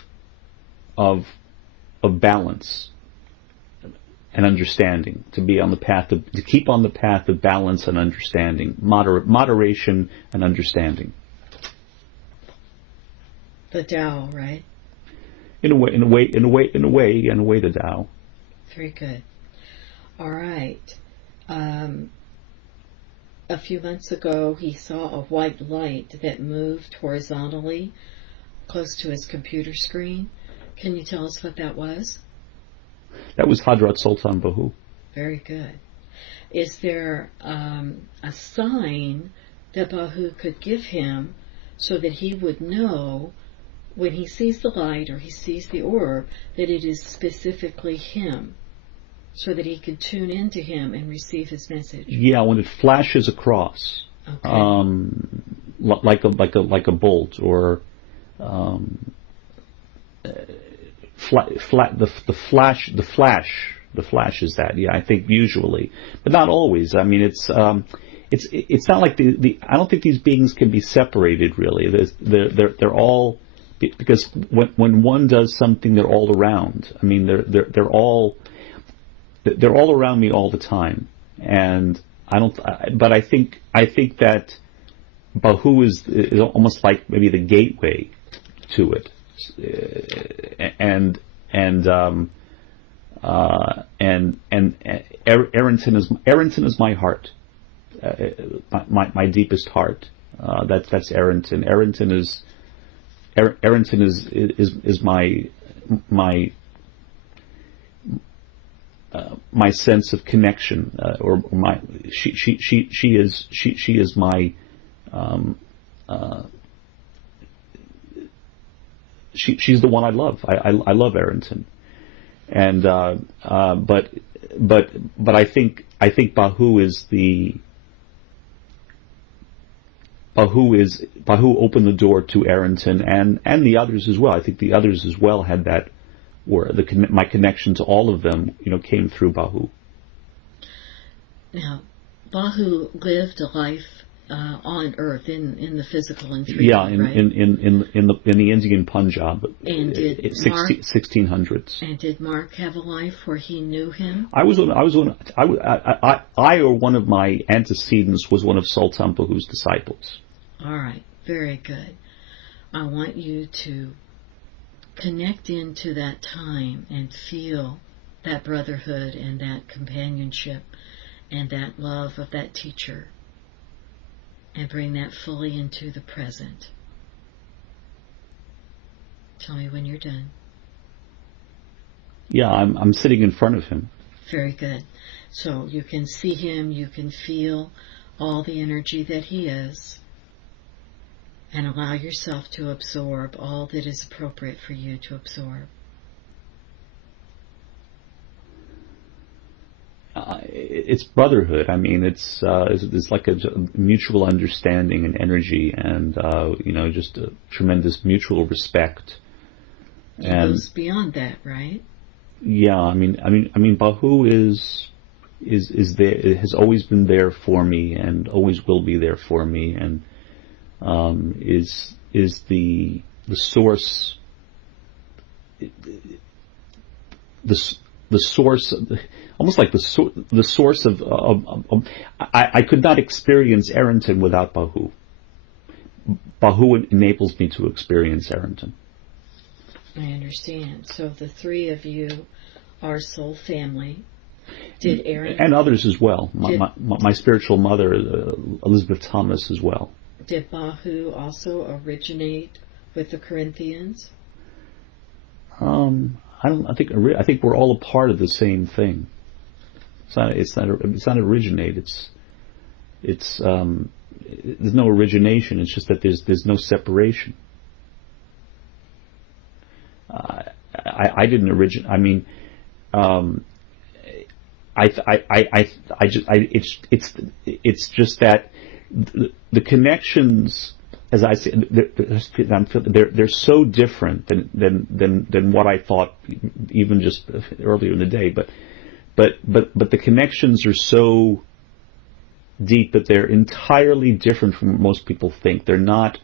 balance and understanding. To keep on the path of balance and understanding, moderation and understanding. The Tao, right? In a way, the Tao. Very good. All right. A few months ago, he saw a white light that moved horizontally close to his computer screen. Can you tell us what that was? That was Ḥaḍrat Sulṭān Bāhū. Very good. Is there a sign that Bāhū could give him so that he would know when he sees the light or he sees the orb that it is specifically him, so that he could tune into him and receive his message? Yeah, when it flashes across, okay. like a bolt, or the flash is that. Yeah, I think usually, but not always. I mean, it's not like I don't think these beings can be separated really. They're all, because when one does something, they're all around. I mean, they're all around me all the time, and but I think that Bāhū is almost like maybe the gateway to it, and Erintin is my heart, my deepest heart. That's Erintin. Erintin is my sense of connection, or my she is my she's the one I love. I love Erintin, and but I think Bāhū opened the door to Erintin and the others as well. I think the others as well had that, or my connection to all of them, you know, came through Bāhū. Now, Bāhū lived a life on Earth in the physical and 3D, yeah, right? in the Indian Punjab, and did 1600s. And did Mark have a life where he knew him? I or one of my antecedents was one of Sultan Bāhū's disciples. All right, very good. I want you to connect into that time and feel that brotherhood and that companionship and that love of that teacher, and bring that fully into the present. Tell me when you're done. Yeah, I'm sitting in front of him. Very good. So you can see him, you can feel all the energy that he is, and allow yourself to absorb all that is appropriate for you to absorb. It's brotherhood. I mean, it's like a mutual understanding and energy, and you know, just a tremendous mutual respect. It goes beyond that, right? Yeah, I mean, Bāhū is there. It has always been there for me, and always will be there for me, and is the source. The source, almost like the source of I could not experience Erintin without Bāhū. Bāhū enables me to experience Erintin. I understand. So the three of you are soul family. Did Erintin and others as well? My spiritual mother, Elizabeth Thomas, as well. Did Bāhū also originate with the Corinthians? I think we're all a part of the same thing. It's not originate. It's there's no origination. It's just that there's no separation. I didn't originate. I mean, it's just that the connections, as I say, they're so different than what I thought even just earlier in the day. But the connections are so deep that they're entirely different from what most people think. They're not.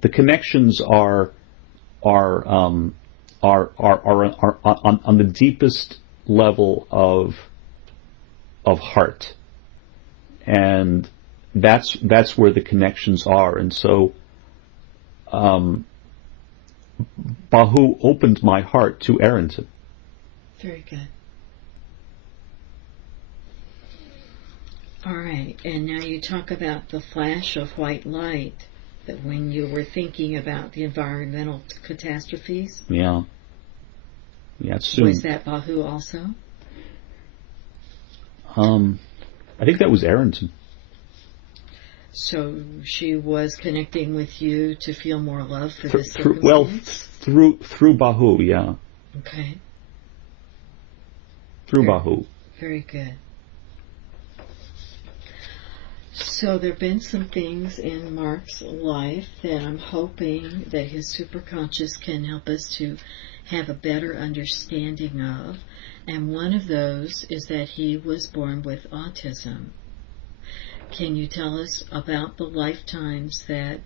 The connections are on the deepest level of heart, and that's where the connections are. And so Bāhū opened my heart to Erintin. Very good. All right, and now you talk about the flash of white light, that when you were thinking about the environmental catastrophes. Yeah. Yeah. Soon. Was that Bāhū also? I think that was Erintin. So she was connecting with you to feel more love for this circumstance? Well, through Bāhū, yeah. Okay. Through Bāhū. Very good. So there have been some things in Mark's life that I'm hoping that his superconscious can help us to have a better understanding of. And one of those is that he was born with autism. Can you tell us about the lifetimes that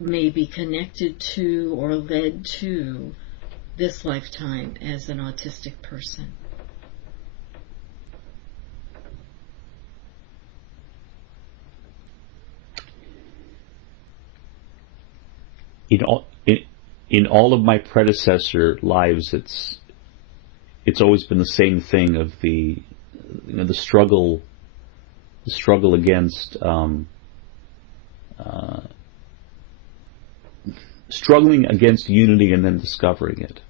may be connected to or led to this lifetime as an autistic person? In all of my predecessor lives, it's always been the same thing of the struggle against struggling against unity and then discovering it.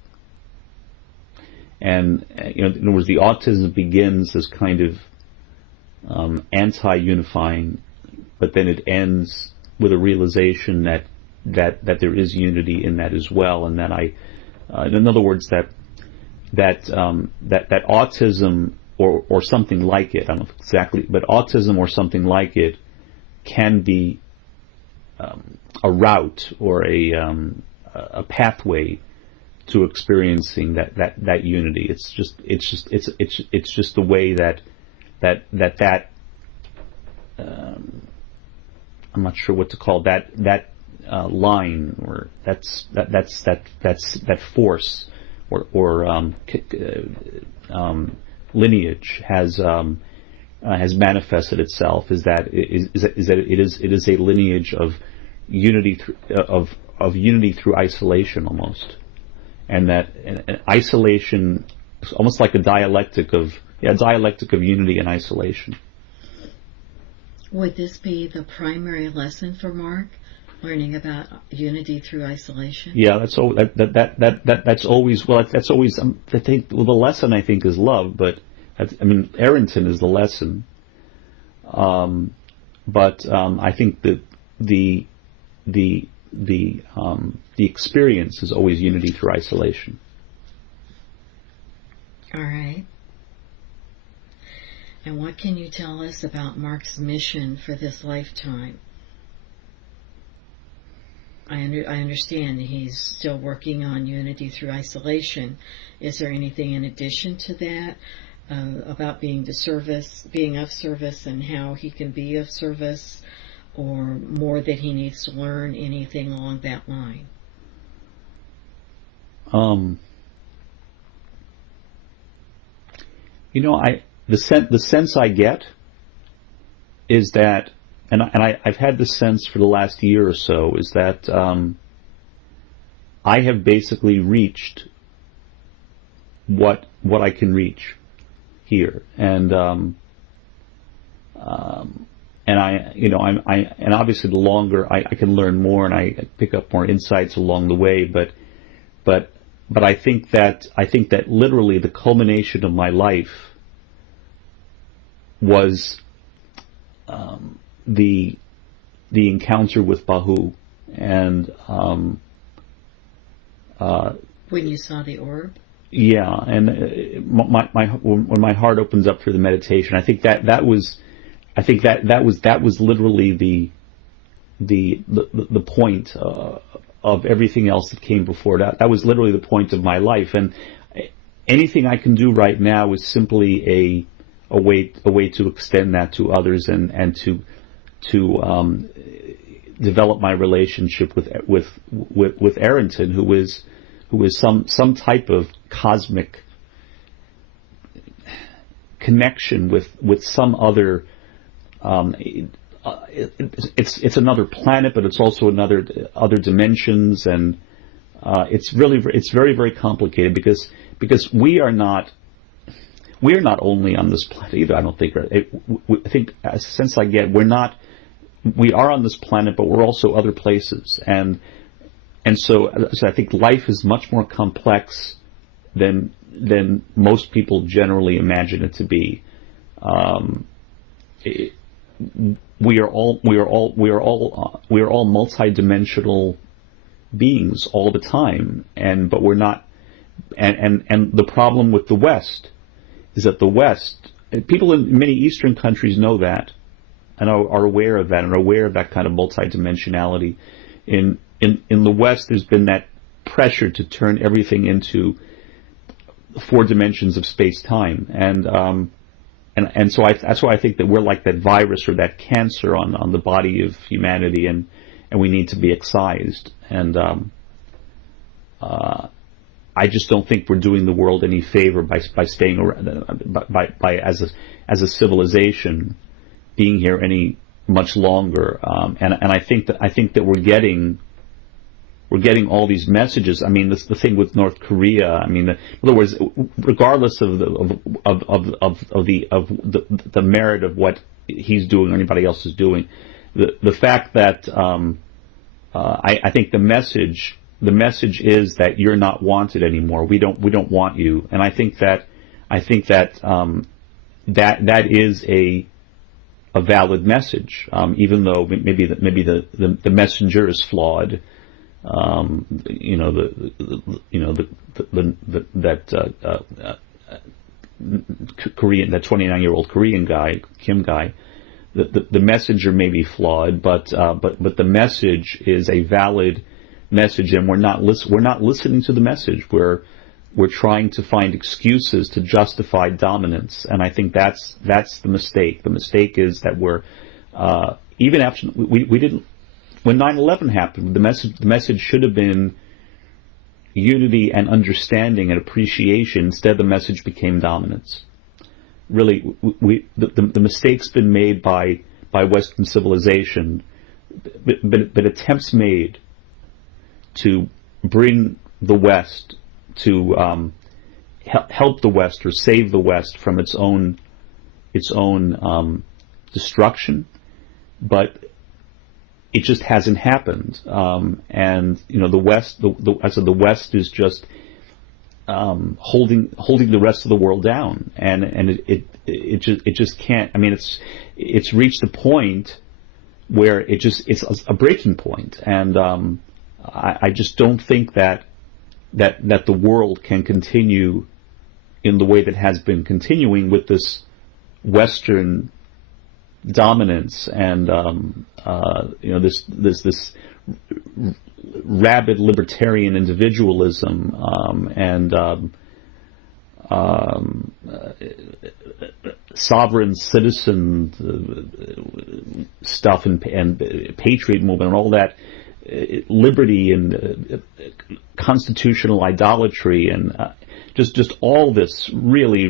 And in other words, the autism begins as kind of anti-unifying, but then it ends with a realization that there is unity in that as well, and that in other words, that autism or something like it, I don't know exactly, but autism or something like it can be a route or a pathway to experiencing that unity. It's just the way that I'm not sure what to call that line, or that force or lineage has manifested itself. Is that it is a lineage of unity of unity through isolation almost, and that isolation is almost like a dialectic of unity and isolation. Would this be the primary lesson for Mark? Learning about unity through isolation. Yeah, that's always I think the lesson I think is love, but Erintin is the lesson. But I think that the experience is always unity through isolation. All right. And what can you tell us about Mark's mission for this lifetime? I understand he's still working on unity through isolation. Is there anything in addition to that about being of service, and how he can be of service, or more that he needs to learn? Anything along that line? The sense I get is that. And I've had this sense for the last year or so, is that I have basically reached what I can reach here, and and obviously the longer I can learn more and I pick up more insights along the way, but I think that literally the culmination of my life was the encounter with Bāhū, and when you saw the orb. Yeah, and when my heart opens up for the meditation, I think that was literally the point of everything else that came before that. That was literally the point of my life, and anything I can do right now is simply a way to extend that to others and to develop my relationship with Erintin, who is some type of cosmic connection with some other. It's another planet, but it's also other dimensions, and it's very, very complicated because we are not only on this planet either. I don't think. I think, as a sense I get, we are on this planet, but we're also other places, and so I think life is much more complex than most people generally imagine it to be. We are all multidimensional beings all the time, but we're not. And the problem with the West is that the West, people in many Eastern countries know that, and are aware of that, and are aware of that kind of multidimensionality. In the West, there's been that pressure to turn everything into 4 dimensions of space-time, and so that's why I think that we're like that virus or that cancer on the body of humanity, and we need to be excised. And I just don't think we're doing the world any favor by staying around, by as a civilization being here any much longer. And I think that we're getting all these messages. I mean, the thing with North Korea. I mean, in other words, regardless of the merit of what he's doing or anybody else is doing, the fact that I think the message is that you're not wanted anymore. We don't want you. And I think that that is a valid message, even though maybe the messenger is flawed. Korean, that 29-year-old Korean guy, Kim guy, the messenger may be flawed, but the message is a valid message, and we're not listening to the message. We're trying to find excuses to justify dominance, and I think that's the mistake. The mistake is that we're even after we didn't. When 9/11 happened, the message should have been unity and understanding and appreciation. Instead, the message became dominance. Really, the mistake's been made by Western civilization, but attempts made to bring the West to help the West or save the West from its own destruction, but it just hasn't happened, and the West, the West is just holding the rest of the world down, and it just can't. I mean, it's reached a point where it's a breaking point, and I just don't think that the world can continue in the way that has been continuing with this Western dominance and this rabid libertarian individualism and sovereign citizen stuff and patriot movement and all that liberty and constitutional idolatry and just all this really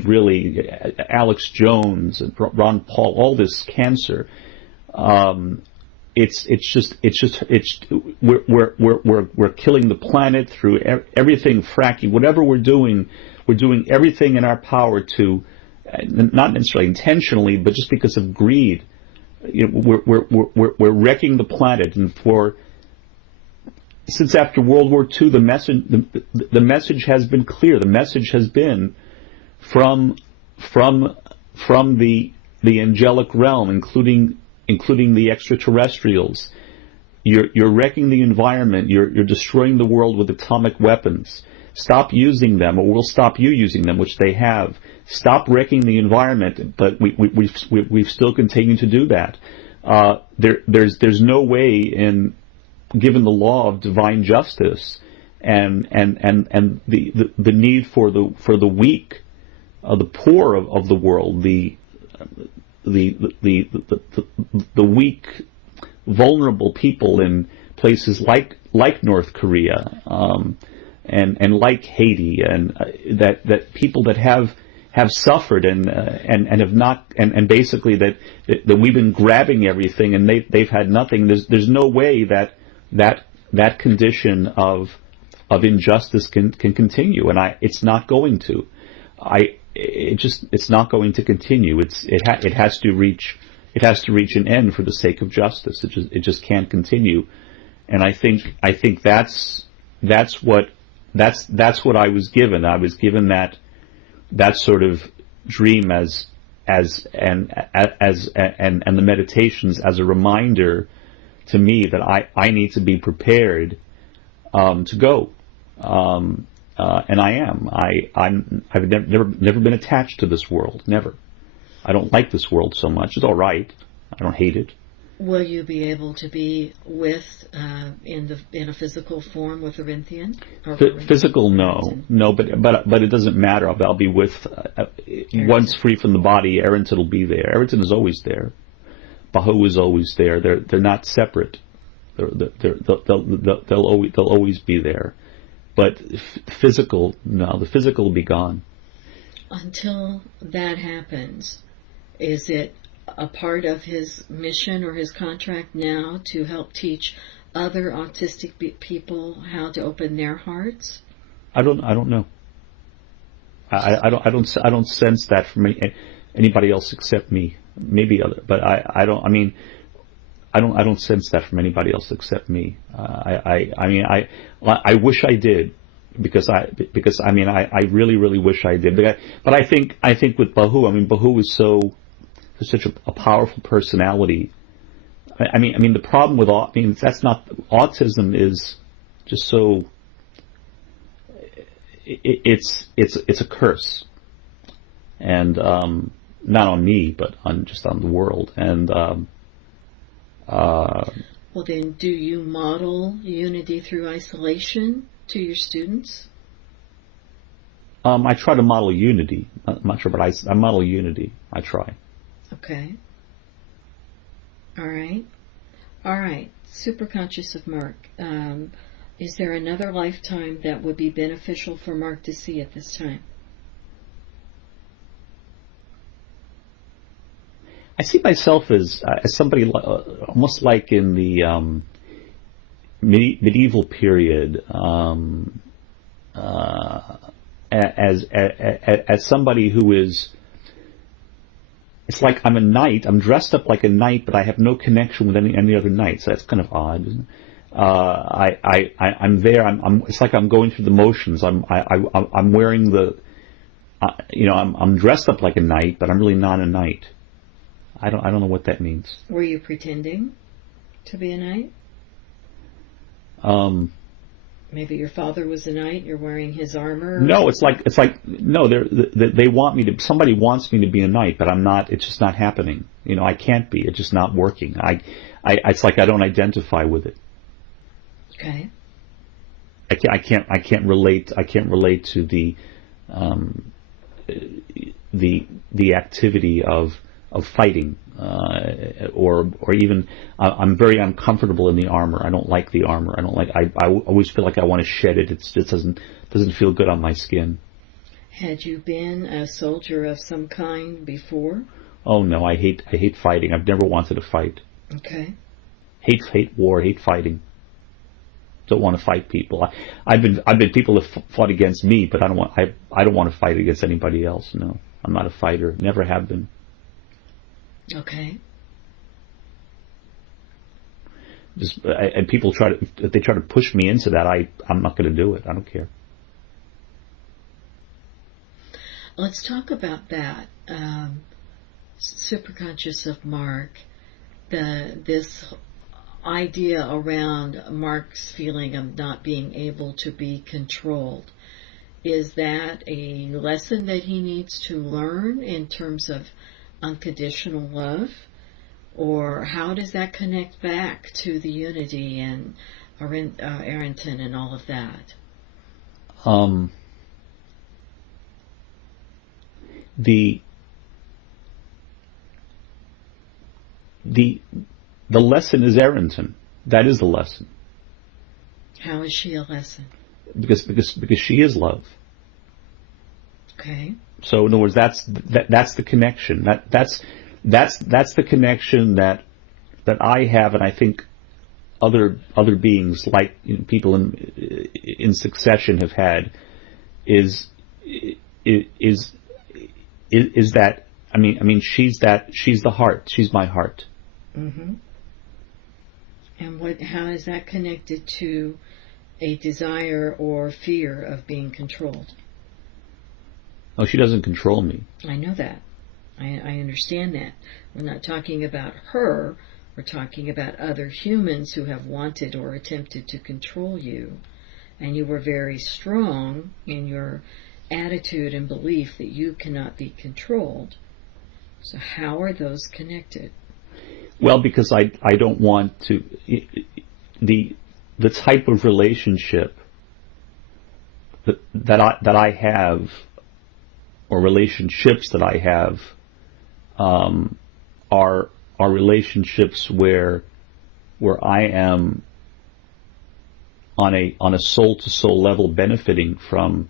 Alex Jones and Ron Paul, all this cancer. It's we're killing the planet through everything, fracking, whatever we're doing everything in our power to, not necessarily intentionally, but just because of greed, we're wrecking the planet, and since after World War II, the message has been clear. The message has been from the angelic realm, including the extraterrestrials. You're wrecking the environment. You're destroying the world with atomic weapons. Stop using them, or we'll stop you using them, which they have. Stop wrecking the environment, but we've still continued to do that. There's no way, given the law of divine justice and the need for the weak, the poor of the world, the weak, vulnerable people in places like North Korea, and like Haiti, and that people that have suffered and have not, and basically that we've been grabbing everything and they've had nothing. There's no way that condition of injustice can continue, and it's not going to. It's not going to continue. It has to reach an end for the sake of justice. It just can't continue. And I think that's what I was given. I was given that sort of dream and the meditations as a reminder to me that I need to be prepared to go, and I am. I've never been attached to this world. Never. I don't like this world so much. It's all right. I don't hate it. Will you be able to be with in a physical form with Erintin? Physical, no, but it doesn't matter. I'll be with once free from the body. Erintin will be there. Erintin is always there. Bāhū is always there. They're not separate. They'll always be there. But physical, no. The physical will be gone. Until that happens, is it a part of his mission or his contract now to help teach other autistic people how to open their hearts? I don't know. I don't sense that from anybody else except me. Maybe other, but I don't sense that from anybody else except me. I wish I did, because I really wish I did. But I think with Bāhū, Bāhū is such a powerful personality. The problem with that's not autism, is just so. It's a curse, and not on me, but just on the world. And well, then, do you model unity through isolation to your students? I try to model unity. I'm not sure, but I model unity. I try. Okay. All right. Super conscious of Mark. Is there another lifetime that would be beneficial for Mark to see at this time? I see myself as somebody almost like in the medieval period, as somebody who is. It's like I'm a knight. I'm dressed up like a knight, but I have no connection with any other knight. So that's kind of odd, isn't it? I'm there. It's like I'm going through the motions. I'm wearing I'm dressed up like a knight, but I'm really not a knight. I don't know what that means. Were you pretending to be a knight? Maybe your father was a knight. You're wearing his armor. No, it's like no. They want me to. Somebody wants me to be a knight, but I'm not. It's just not happening. I can't be. It's just not working. It's like I don't identify with it. Okay. I can't relate. I can't relate to the activity of fighting, or even I'm very uncomfortable in the armor. I don't like the armor. I always feel like I want to shed it. It just doesn't feel good on my skin. Had you been a soldier of some kind before? Oh no, I hate fighting. I've never wanted to fight. Okay. Hate war. Hate fighting. Don't want to fight people. I've been people have fought against me, but I don't want to fight against anybody else. No, I'm not a fighter. Never have been. Okay. and people if they try to push me into that, I'm not going to do it. I don't care. Let's talk about that. Superconscious of Mark, this idea around Mark's feeling of not being able to be controlled. Is that a lesson that he needs to learn in terms of unconditional love? Or how does that connect back to the unity and Erintin and all of that? The lesson is Erintin. That is the lesson. How is she a lesson? Because she is love. Okay. So in other words, that's the connection. That's the connection that I have, and I think other beings, like people in succession, have had. Is that I mean she's the heart. She's my heart. Mm-hmm. And how is that connected to a desire or fear of being controlled? Oh, she doesn't control me. I know that. I understand that. We're not talking about her. We're talking about other humans who have wanted or attempted to control you. And you were very strong in your attitude and belief that you cannot be controlled. So how are those connected? Well, because I don't want to... The type of relationship that I have, or relationships that I have, are relationships where I am on a soul to soul level benefiting from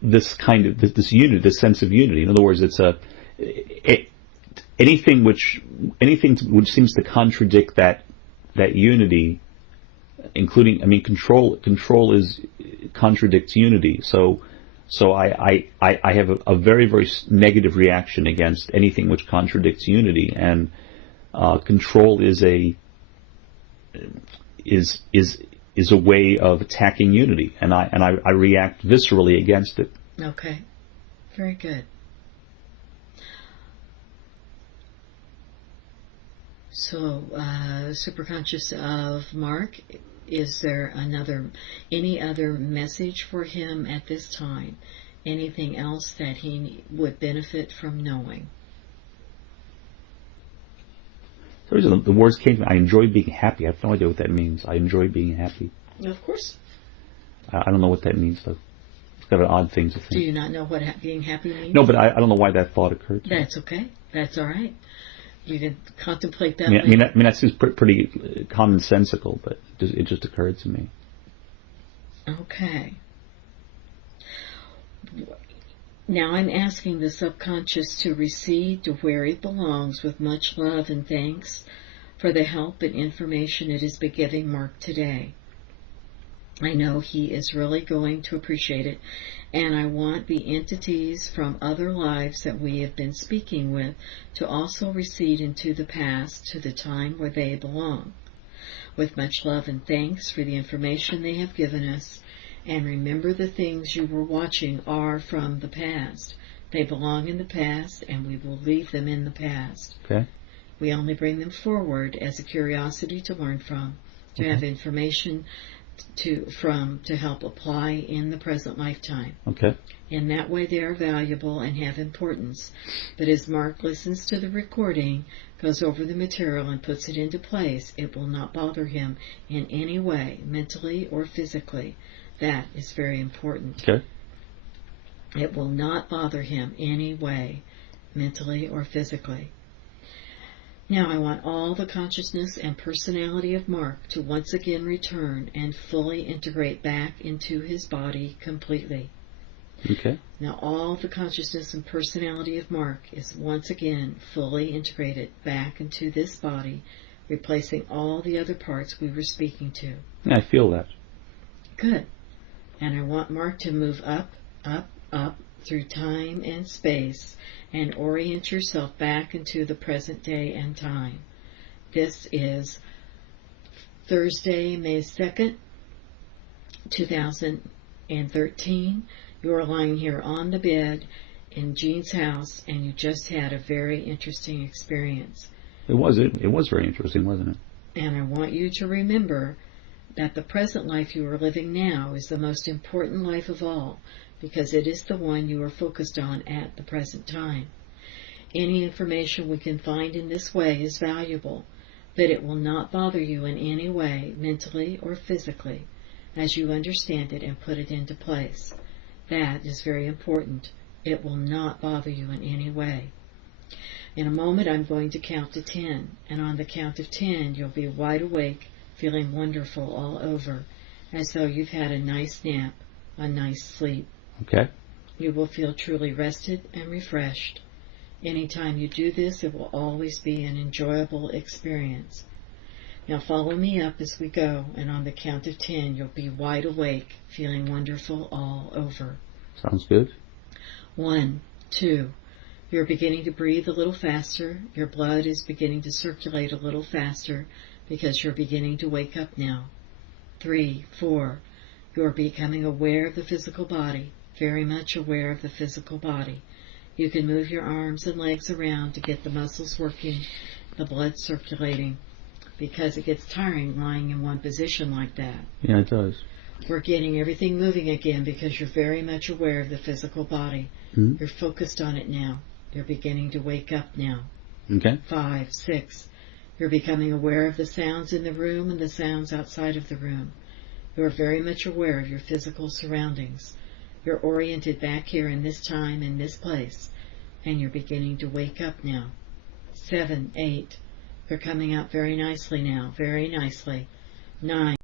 this kind of this unity, this sense of unity. In other words, it's anything which seems to contradict that unity, including control contradicts unity. So I have a very, very negative reaction against anything which contradicts unity, and control is a way of attacking unity, and I react viscerally against it. Okay, very good. So, superconscious of Mark, is there any other message for him at this time? Anything else that he would benefit from knowing? The words came to me. I enjoy being happy. I have no idea what that means. I enjoy being happy. Of course. I don't know what that means, though. It's kind of an odd thing to think. Do you not know what being happy means? No, but I don't know why that thought occurred to me. That's okay. That's all right. You can contemplate that. I mean that seems pretty commonsensical, but it just occurred to me. Okay. Now I'm asking the subconscious to recede to where it belongs with much love and thanks for the help and information it has been giving Mark today. I know he is really going to appreciate it, and I want the entities from other lives that we have been speaking with to also recede into the past to the time where they belong. With much love and thanks for the information they have given us, and remember the things you were watching are from the past. They belong in the past, and we will leave them in the past. Okay. We only bring them forward as a curiosity to learn from, to have information to help apply in the present lifetime. Okay. In that way they are valuable and have importance. But as Mark listens to the recording, goes over the material and puts it into place, it will not bother him in any way, mentally or physically. That is very important. Okay. It will not bother him any way, mentally or physically. Now I want all the consciousness and personality of Mark to once again return and fully integrate back into his body completely. Okay. Now all the consciousness and personality of Mark is once again fully integrated back into this body, replacing all the other parts we were speaking to. Yeah, I feel that. Good. And I want Mark to move up, up, up, through time and space and orient yourself back into the present day and time. This is Thursday, May 2nd, 2013. You are lying here on the bed in Jean's house, and you just had a very interesting experience. It was very interesting, wasn't it? And I want you to remember that the present life you are living now is the most important life of all, because it is the one you are focused on at the present time. Any information we can find in this way is valuable, but it will not bother you in any way, mentally or physically, as you understand it and put it into place. That is very important. It will not bother you in any way. In a moment, I'm going to count to 10, and on the count of 10, you'll be wide awake, feeling wonderful all over, as though you've had a nice nap, a nice sleep. Okay. You will feel truly rested and refreshed. Anytime you do this, it will always be an enjoyable experience. Now follow me up as we go, and on the count of 10, you'll be wide awake, feeling wonderful all over. Sounds good. 1, 2. You're beginning to breathe a little faster. Your blood is beginning to circulate a little faster because you're beginning to wake up now. 3, 4. You're becoming aware of the physical body, very much aware of the physical body. You can move your arms and legs around to get the muscles working, the blood circulating, because it gets tiring lying in one position like that. Yeah, it does. We're getting everything moving again because you're very much aware of the physical body. Mm-hmm. You're focused on it now. You're beginning to wake up now. Okay. 5, 6. You're becoming aware of the sounds in the room and the sounds outside of the room. You are very much aware of your physical surroundings. You're oriented back here in this time, in this place, and you're beginning to wake up now. 7, 8. You're coming out very nicely now, very nicely. 9.